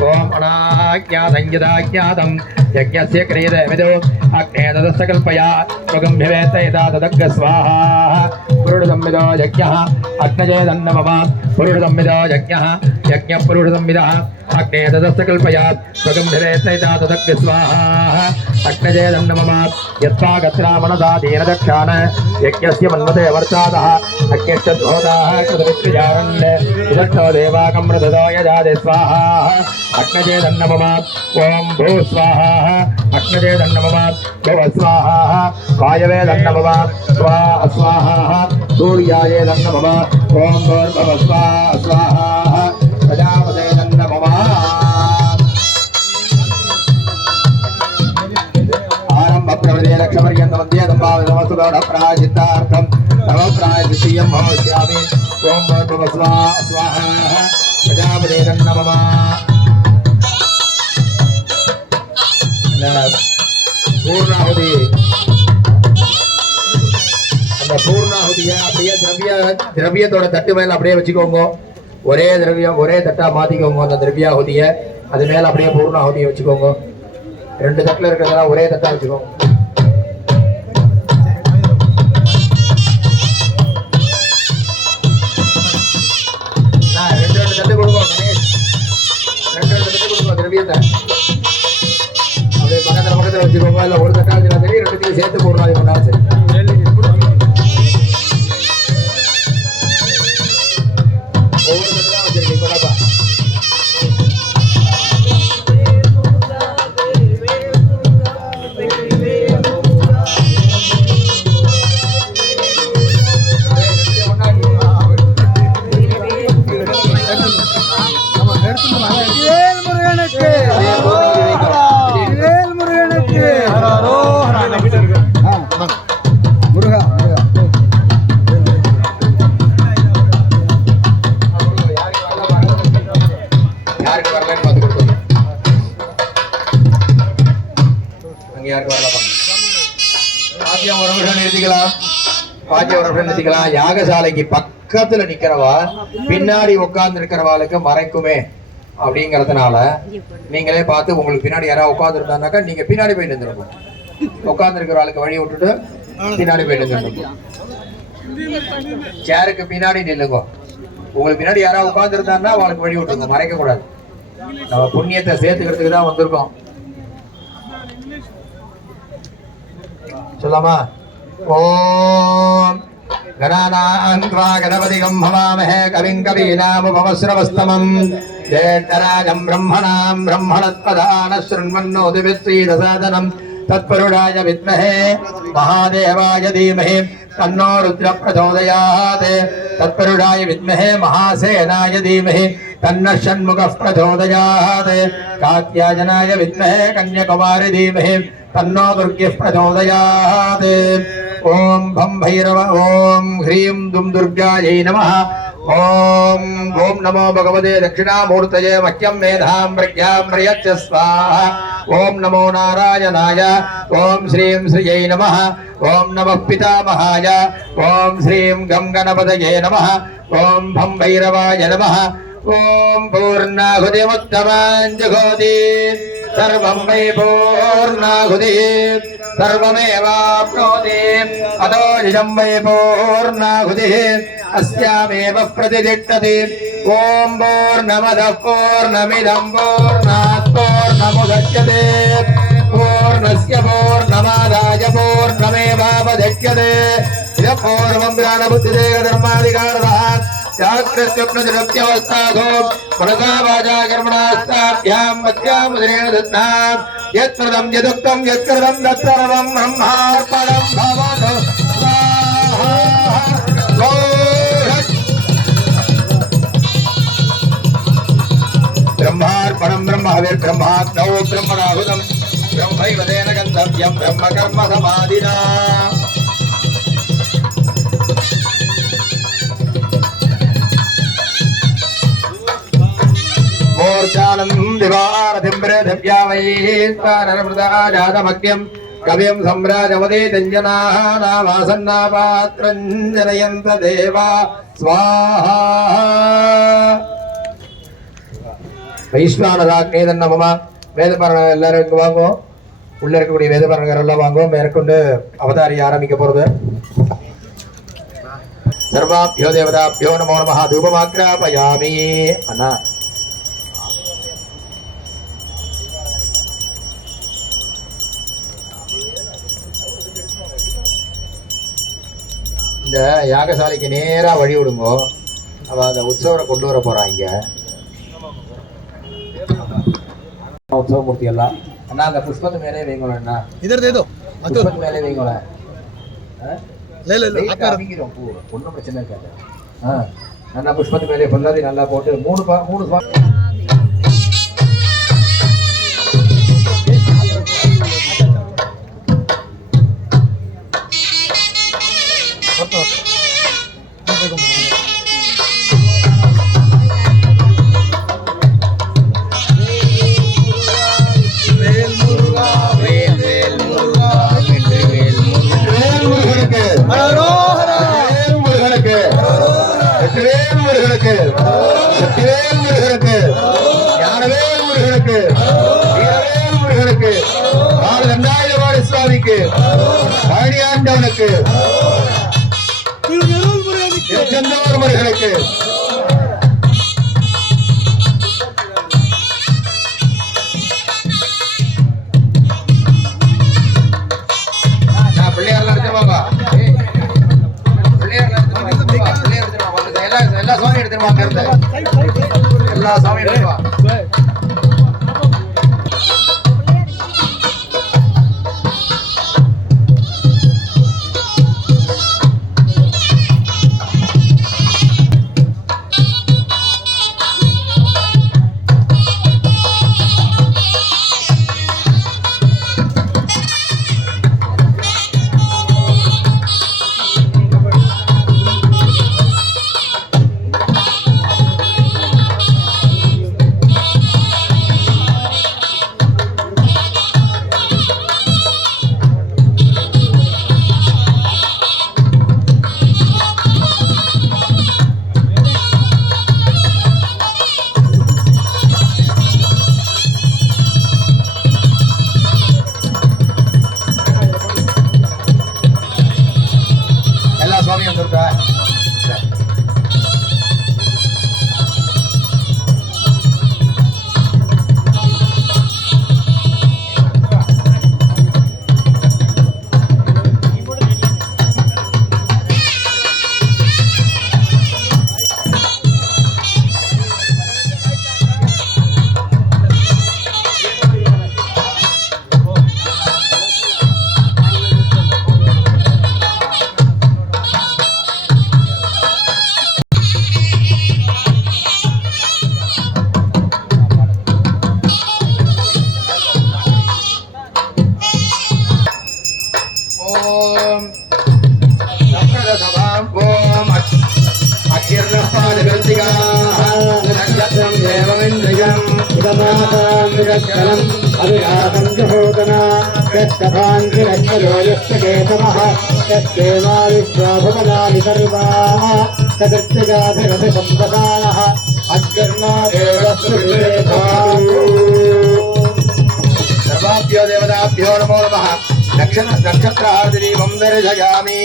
ஓம் அனாக்கியாதம் யஜ்ஞஸ்ய கிரியதேமிதோ அக்னே ததஸ்ய கல்பயா ஸ்வகம் பிவேத்த யதா ததக்க ஸ்வாஹா. புருஷதம்மிதோ யஜ்ஞः அக்னஜே தன்னமம. புருஷதம்மிதோ யஜ்ஞः யஜ்ஞ புருஷதம்மிதः அக்னே ததஸ்ய கல்பயா ஸ்வகம் பிவேத்த யதா ததக்க ஸ்வாஹா. அக்னஜே தன்னமம யத்வா கத்ரா மனதா தீனதக்ஷான யஜ்ஞஸ்ய மன்மதே வர்த்தாதः அக்ஞஷ்டத்வோதாः கிருதவித்ரிஜாரन् இதத்தோ தேவாகம்ரததோ யஜாதே ஸ்வாஹா. அக்னஜே தன்னமம ஓம் பூ ஸ்வாஹா. அக்னஜே தன்னமம பவ ஸ்வாஹா. வாயவே தன்னமம ஸ்வா ஸ்வாஹா. சூர்யாயே தன்னமம ஓம் பூர்பவ ஸ்வா ஸ்வாஹா. பிரஜாபதே தன்னமம. ஆரம்ப பிரவதே லக்ஷ்மரியந்த மத்திய தம்பாவ நமஸ்தோட பிராஜித்தார்த்தம் நவ பிராஜித்தியம் பவஸ்யாமி. ஓம் பூர்பவ ஸ்வா ஸ்வாஹா. பிரஜாபதே தன்னமம. பூர்ணாகுதி, அந்த பூர்ணாகுதிய அப்படியே திரவியத்தோட தட்டு மேல அப்படியே வச்சுக்கோங்க. ஒரே திரவியம் ஒரே தட்டா மாத்திக்கோங்க. அந்த திரவியாகுதிய அது மேல அப்படியே பூர்ணாகுதியை வச்சுக்கோங்க. 2 தட்டுல இருக்கிறதெல்லாம் ஒரே தட்டா வச்சுக்கோங்க. ரெண்டு தட்டு கொடுங்க கணேஷ், 2 தட்டு கொடுங்க திரவியத்தை. பக்கத்துல வச்சுக்கோங்க. இல்ல ஒரு தட்டா வச்சுனா சரி, 2த்தையும் சேர்த்து போடுறாங்க பண்ணாலும் சரி. ஒவ்வொரு தட்டா வச்சிருக்கீங்க கொடாப்பா. யாகசாலைக்கு பக்கத்துல நிக்கிறவா பின்னாடி உட்கார்ந்து இருக்கிறவாளுக்கு மறைக்குமே அப்படிங்கறதுனால நீங்களே பார்த்து உங்களுக்கு பின்னாடி யாராவது உட்கார்ந்து இருந்தாங்கன்னாக்கா நீங்க பின்னாடி போய் நின்றுருக்கும். உட்கார்ந்து இருக்கிறவாளுக்கு வழி விட்டுட்டு பின்னாடி போய் நின்றுருக்கும். சேருக்கு பின்னாடி நில்லுங்க. உங்களுக்கு பின்னாடி யாராவது உட்கார்ந்து இருந்தாங்கன்னா அவளுக்கு வழி விட்டுருங்க, மறைக்க கூடாது. நம்ம புண்ணியத்தை சேர்த்துக்கிறதுக்கு தான் வந்திருக்கோம். சொல்லாமா? ஓம் கணாநான்வா கணபதிகம் ஹவாமஹே கவிம் கவீனாமுபமஸ்ரவஸ்தமம் ஜேஷ்டராஜம் பிரம்மணாம் பிரம்மணத்பதான ஸ்ருண்வன்னோதிபித்ரீதசாதனம் தத்பருஷாய வித்மஹே மகாதேவாய தீமஹி தன்னோ ருத்ர பிரச்சோதயாத். தத்பருஷாய வித்மஹே மகாசேனாய தீமஹி தன்ன ஷண்முகः பிரச்சோதயாத். காத்யாயனாய வித்மஹே கன்யகுமாரி தீமஹி तन्नो दुर्गः प्रचोदयात्. ओम भं भैरव ओम ह्रीं दुं दुर्गायै नमः. ओम ओम नमो भगवते दक्षिणामूर्तये मह्यं मेधां प्रज्ञां प्रयच्छ स्वाहा. ओम नमो नारायणाय. ओम श्रीं श्रियै नमः. ओम नमः पितामहाय. ओम श्रीं गं गणपतये नमः. ओम भं भैरवाय नमः. ओम पूर्णाहुतिमुत्तमां जुहोति सर्वं वै पूर्णाहुतिः सर्वमेवाप्नोति अतो निजं वै पूर्णाहुतिः अस्यामेव प्रतिष्ठति. ओम पूर्णमदः पूर्णमिदं पूर्णात् पूर्णमुदच्यते पूर्णस्य पूर्णमादाय पूर्णमेवावशिष्यते. इदं पूर्वं ज्ञानबुद्धिदेहधर्मादिकारतः जाग्रत्यप्नजरत्यवस्थाधो मनसा वाचा कर्मणास्ताभ्यां मध्यामुद्रेण दत्तां यत्कृतं यदुक्तं यत्कृतं तत्सर्वं ब्रह्मार्पणं भवतु स्वाहा. ब्रह्मार्पणं ब्रह्महविर्ब्रह्माग्नौ ब्रह्मणाहुतं ब्रह्मैव तेन गन्तव्यं ब्रह्मकर्म समाधिना. मोर्चानं दिवारथिं प्रदभ्यावैः स्वानरमृदा जातमग्न्यं कविं सम्राजवदे तञ्जनाः नामासन्नापात्रञ्जनयन्त देवा स्वाहा வைஸ்வானதாக்னேதன் நமமா. வேதபாரணம் எல்லாரும் இங்க வாங்குவோம். உள்ள இருக்கக்கூடிய வேதபாரணங்கள் எல்லாம் வாங்குவோம். மேற்கொண்டு அவதாரி ஆரம்பிக்க போறது. சர்வாபியோ தேவதாபியோ நமோ நமஹ. தூபமாக்ராபயாமி. அண்ணா இந்த யாகசாலைக்கு நேரா வழி விடுங்கோ. அவ அந்த உற்சவரை கொண்டு வர போறாங்க. உற்சவமூர்த்தி எல்லாம் அண்ணா அந்த புஷ்பத்து மேலே வைங்கள. அண்ணா इधर दे दो புஷ்பத்து மேலே வைங்கள. ले ले ले அமைக்கிறோம். பூ ஒன்றும் பிரச்சனை இருக்காது. நல்லா புஷ்பத்து மேலே பொல்லாதி நல்லா போட்டு மூணு சுவாமிக்கு பழனியாண்டவனுக்கு முருகனுக்கு பிள்ளையார் எடுத்துருவாங்க. எல்லா சுவாமி எடுத்துருவாங்க. எல்லா சுவாமி எடுத்துருவாங்க. सर्वाभ्यो देवताभ्यो नमो नमः। नक्षत्रार्दिनीं दर्शयामि।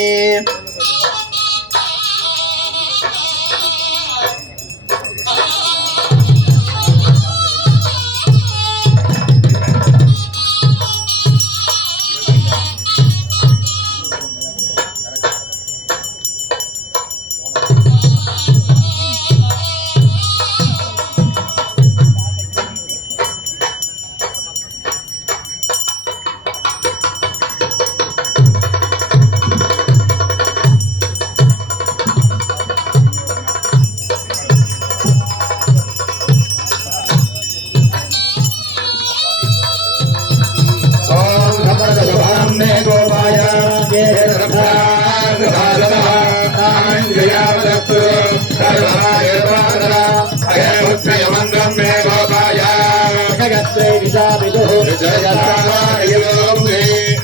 गायत्री विदा विदुः जगत्तामाययोगे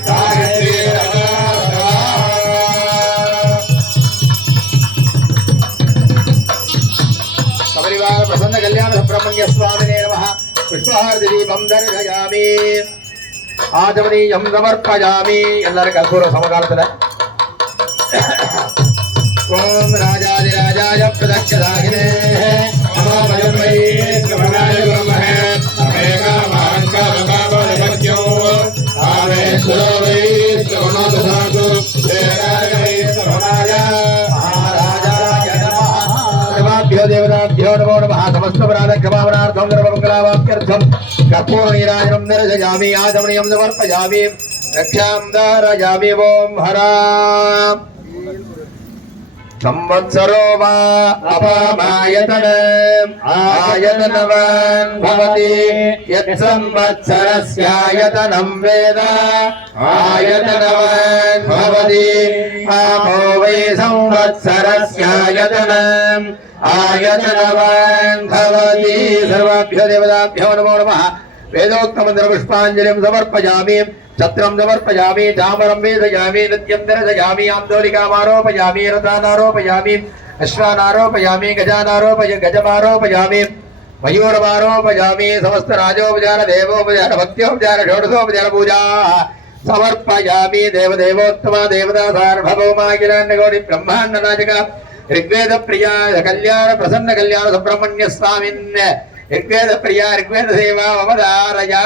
गायत्री सबरिवार प्रसन्न कल्याण सुब्रह्मण्य स्वामिने नमः पुष्पहारति दीपं दर्शयामि आचमनीयं समर्पयामि எல்லாரும் கற்பூர சமகாலத்துல ओम राजाधिराजाय प्रदक्षिणागिने नमो भजन्मै श्रवणाय गुरुमहे अमेका महांका भगवो आवे सुरवै श्रवणोदधातु देवाय श्रवणाय महाराजाय नमः सर्वाभ्यो देवताभ्यो नमो नमः समस्त प्राणक्षमापणार्थं सर्वमङ्गलावाप्त्यर्थं कर्पूरनीराजनं दर्शयामि आचमनीयं समर्पयामि रक्षां धारयामि ओम हरा संवत्सरो वा अपामायतन आयतनवान् भवति यत्संवत्सरस्यायतनं वेद आयतनवान् भवति आपो वै संवत्सरस्यायतनम् आयतनवान् भवति सर्वाभ्यो देवताभ्यो नमो नमः वेदोक्तमन्त्रपुष्पाञ्जलिं समर्पयामि छत्रं समर्पयामि चामरं वेदयामि नित्यं दर्शयामि आन्दोलिकामारोपयामि रथानारोपयामि अश्वानारोपयामि गजमारोपयामि मयूरमारोपयामि समस्तराजोपचार देवोपचार भक्त्योपचार षोडशोपचार पूजा समर्पयामि देवदेवोत्तम देवता सार्वभौमाखिलाण्डकोटि ब्रह्माण्ड नायक ऋग्वेद प्रिया कल्याण प्रसन्न कल्याण सुब्रह्मण्य स्वामिन् ऋग्वेद प्रिया ऋग्वेद सेवा अवधारया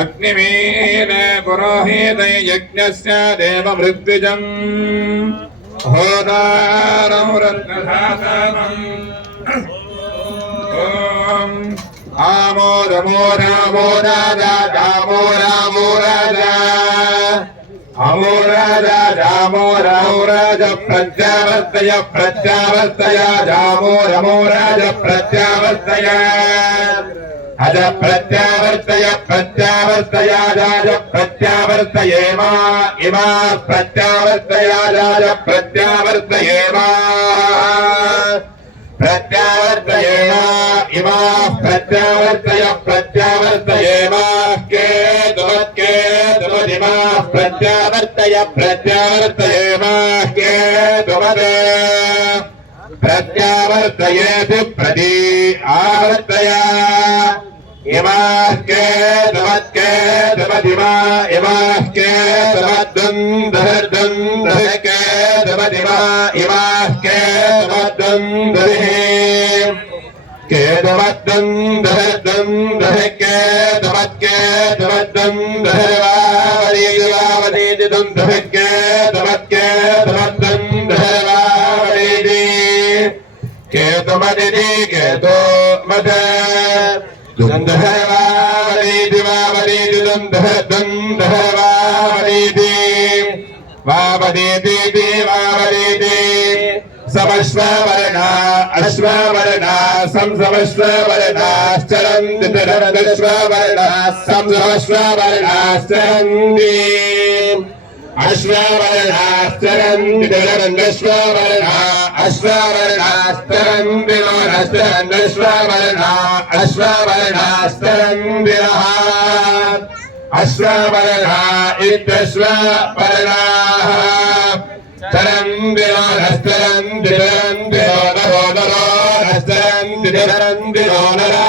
अग्निमीन पुरोहित यज्ञस्य देवमृत्युजम् होदारमुरत्नधातमम् ॐ आमो रमो रामो राजा रामो रामो राजा अमो राजा रामो रामो राज प्रत्यावर्तय प्रत्यावर्तय रामो रमो राज प्रत्यावर्तय अज प्रत्यावर्तय प्रत्यावर्तय राज प्रत्यावर्तयेमा इमा प्रत्यावर्तय राज प्रत्यावर्तयेमा प्रत्यावर्तयेमा इमा प्रत्यावर्तय प्रत्यावर्तयेमा के दुमदिमा प्रत्यावर्तय प्रत्यावर्तयेमा के दुमदे प्रत्यावर्तयेति प्रति आवर्तय इमाः के दुमदिमा इमाः के दुमद्दुन्दः के दुमदिमा इमाः के दुमद्दुन्दः के दुमद्दुन्दः के दुमद्दुन्दः वावरीति दुन्दः के दुमद्दुन्दः वावरीति के तुमदिति के तो मद दुन्दः वावरीति दुन्दः वावरीति वावरीति वावरीति समश्ववर्णा अश्ववर्णा समश्ववर्णाश्चरन्ति तरन्दश्ववर्णा समश्ववर्णाश्चरन्ति अश्ववर्णाश्चरन्ति तरन्दश्ववर्णा अश्ववर्णाश्चरन्ति नश्चरन्दश्ववर्णा अश्ववर्णाश्चरन्ति अश्ववर्णा इत्यश्ववर्णाः तरन्दिनो नस्तरन्ति नरो नस्तरन्ति नो नरो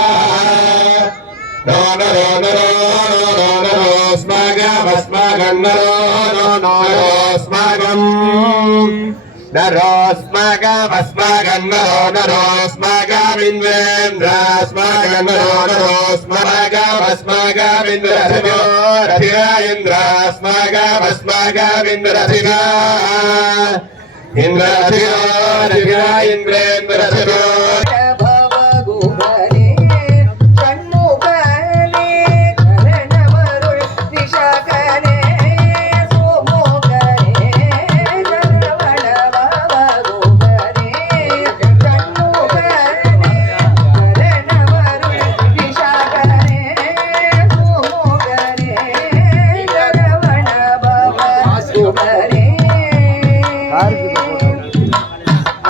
स्मागम् नरोस्मागम् इन्द्रास्मागमिन्द्रधिरा इन्द्रेन्द्रधिरो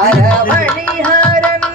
அரவணிஹரன்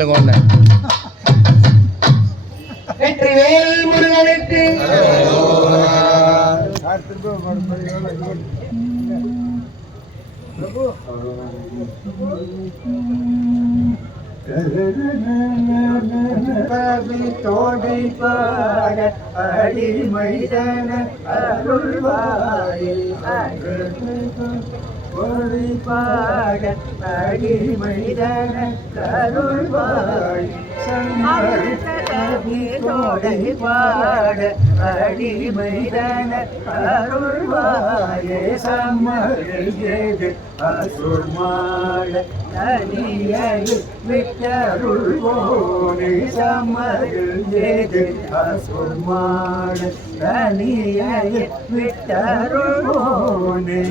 இல்லைங்க ஒன்று. வெற்றிவேல் முருகனுக்கு தோடை பாட அடிமைதன அருள்வாயே தோடை பாட அடிமைதன அருள்வாய் தோடை பாட அடிமைதன அருள்வாயே சம்மருள் அசுர்மாட நலியது விட்டருள்வோனே சம்மருள் அசுர்மாட நலியது விட்டருள்வோனே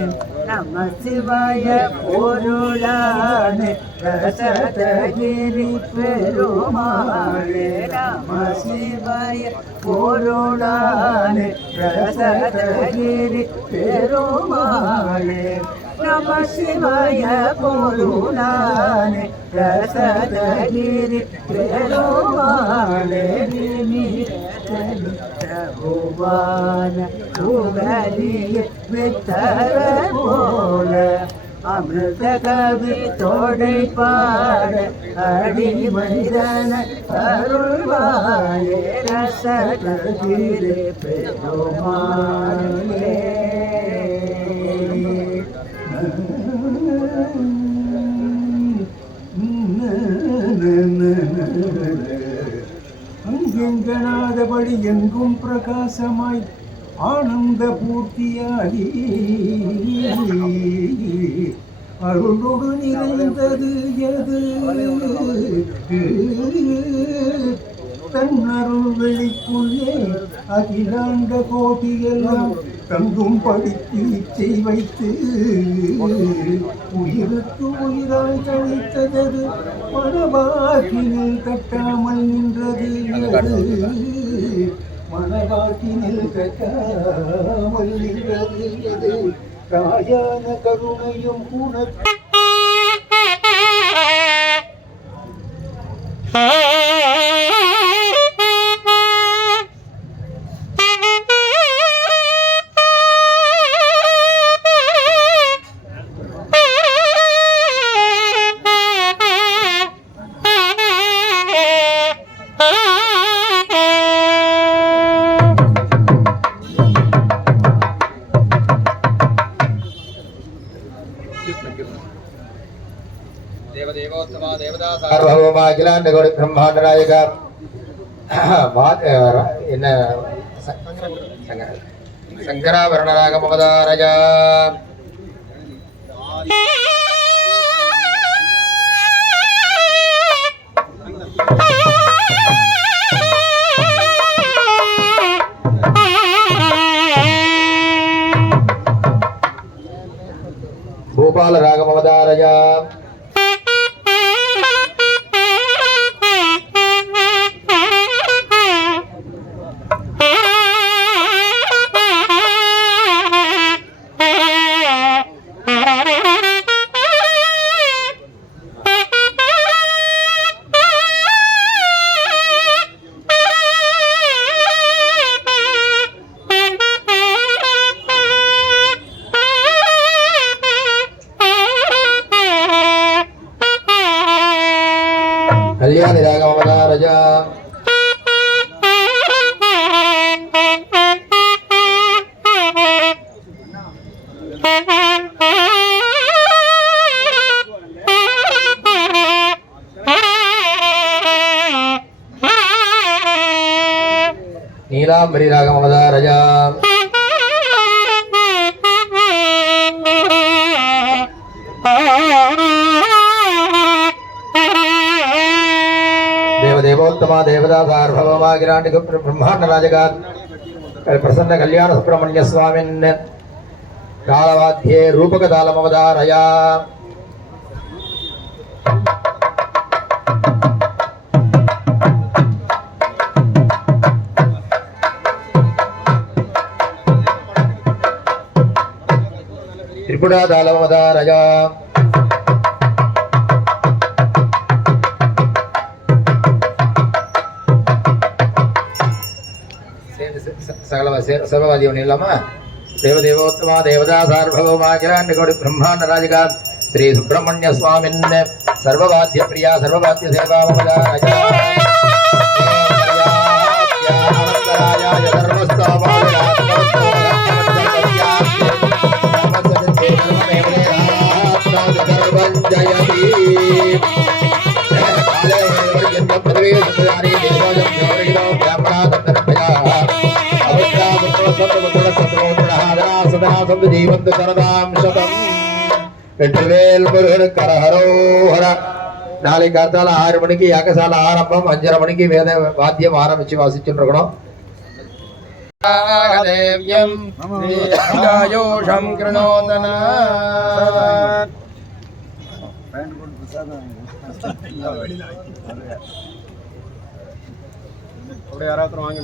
நம சிவாய பொருளானே ரசதகிரி பெருமாளே நம சிவாய பொருளானே ரசதகிரி பெருமாளே நம சிவாய பொருளானே ரசதகிரி பெருமாளே भगवान उगलिए वितर बोल अमृत कवि तोड़े पार अड़ी मैदान अरुள்வாயே रस गिरे पेरुमाले எங்கனாதபடி எங்கும் பிரகாசமாய் ஆனந்த பூர்த்தியாகி அருளோடு நிறைந்தது எது தன்னருள் வெளிக்குள்ளே அகிலாண்ட கோட்டியெல்லாம் தங்கும் படித்து இச்சை வைத்து உயிருக்கு உயிராய் கழித்தது மனவாக்கினில் கட்டாமல் நின்றது மனவாக்கினில் கட்டாமல் நின்றது எது தாயான கருணையும் உனக்கு ब्रह्मांड नायक शंकराभरण ममदारज भूपाल राग ममदारज कल्याणी राग ममदारज नीलांबरी राग ममदारज देवदेवोत्तमा देवता सार्वभौमा गिरांडिक ब्रह्मांड राजगा प्रसन्न कल्याण सुब्रह्मण्य स्वामिन् तालवाद्ये रूपक तालमवदारया त्रिपुरा तालमवदारया சகல சிவவாதி ஒன்று இல்லாமா தேவதேவோத்தமா தேவதா சார்வபௌமா கிராண்ய கோடி பிரம்மாண்ட ராஜகா ஸ்ரீ சுப்பிரமணிய சுவாமின் சர்வவாத்திய பிரியா சர்வவாத்திய சேவா ஜீவந்து சரதாம் சதம் வெற்றிவேல் முருகன் கரஹரோஹர. நாளை காத்தால 6 மணிக்கு யாகசால ஆரம்பம், 5:30 மணிக்கு வேத வாத்தியம் ஆரம்பிச்சு வாசிச்சுட்டு இருக்கணும். தேவ்யம் கிருணோதன யாராவது வாங்கி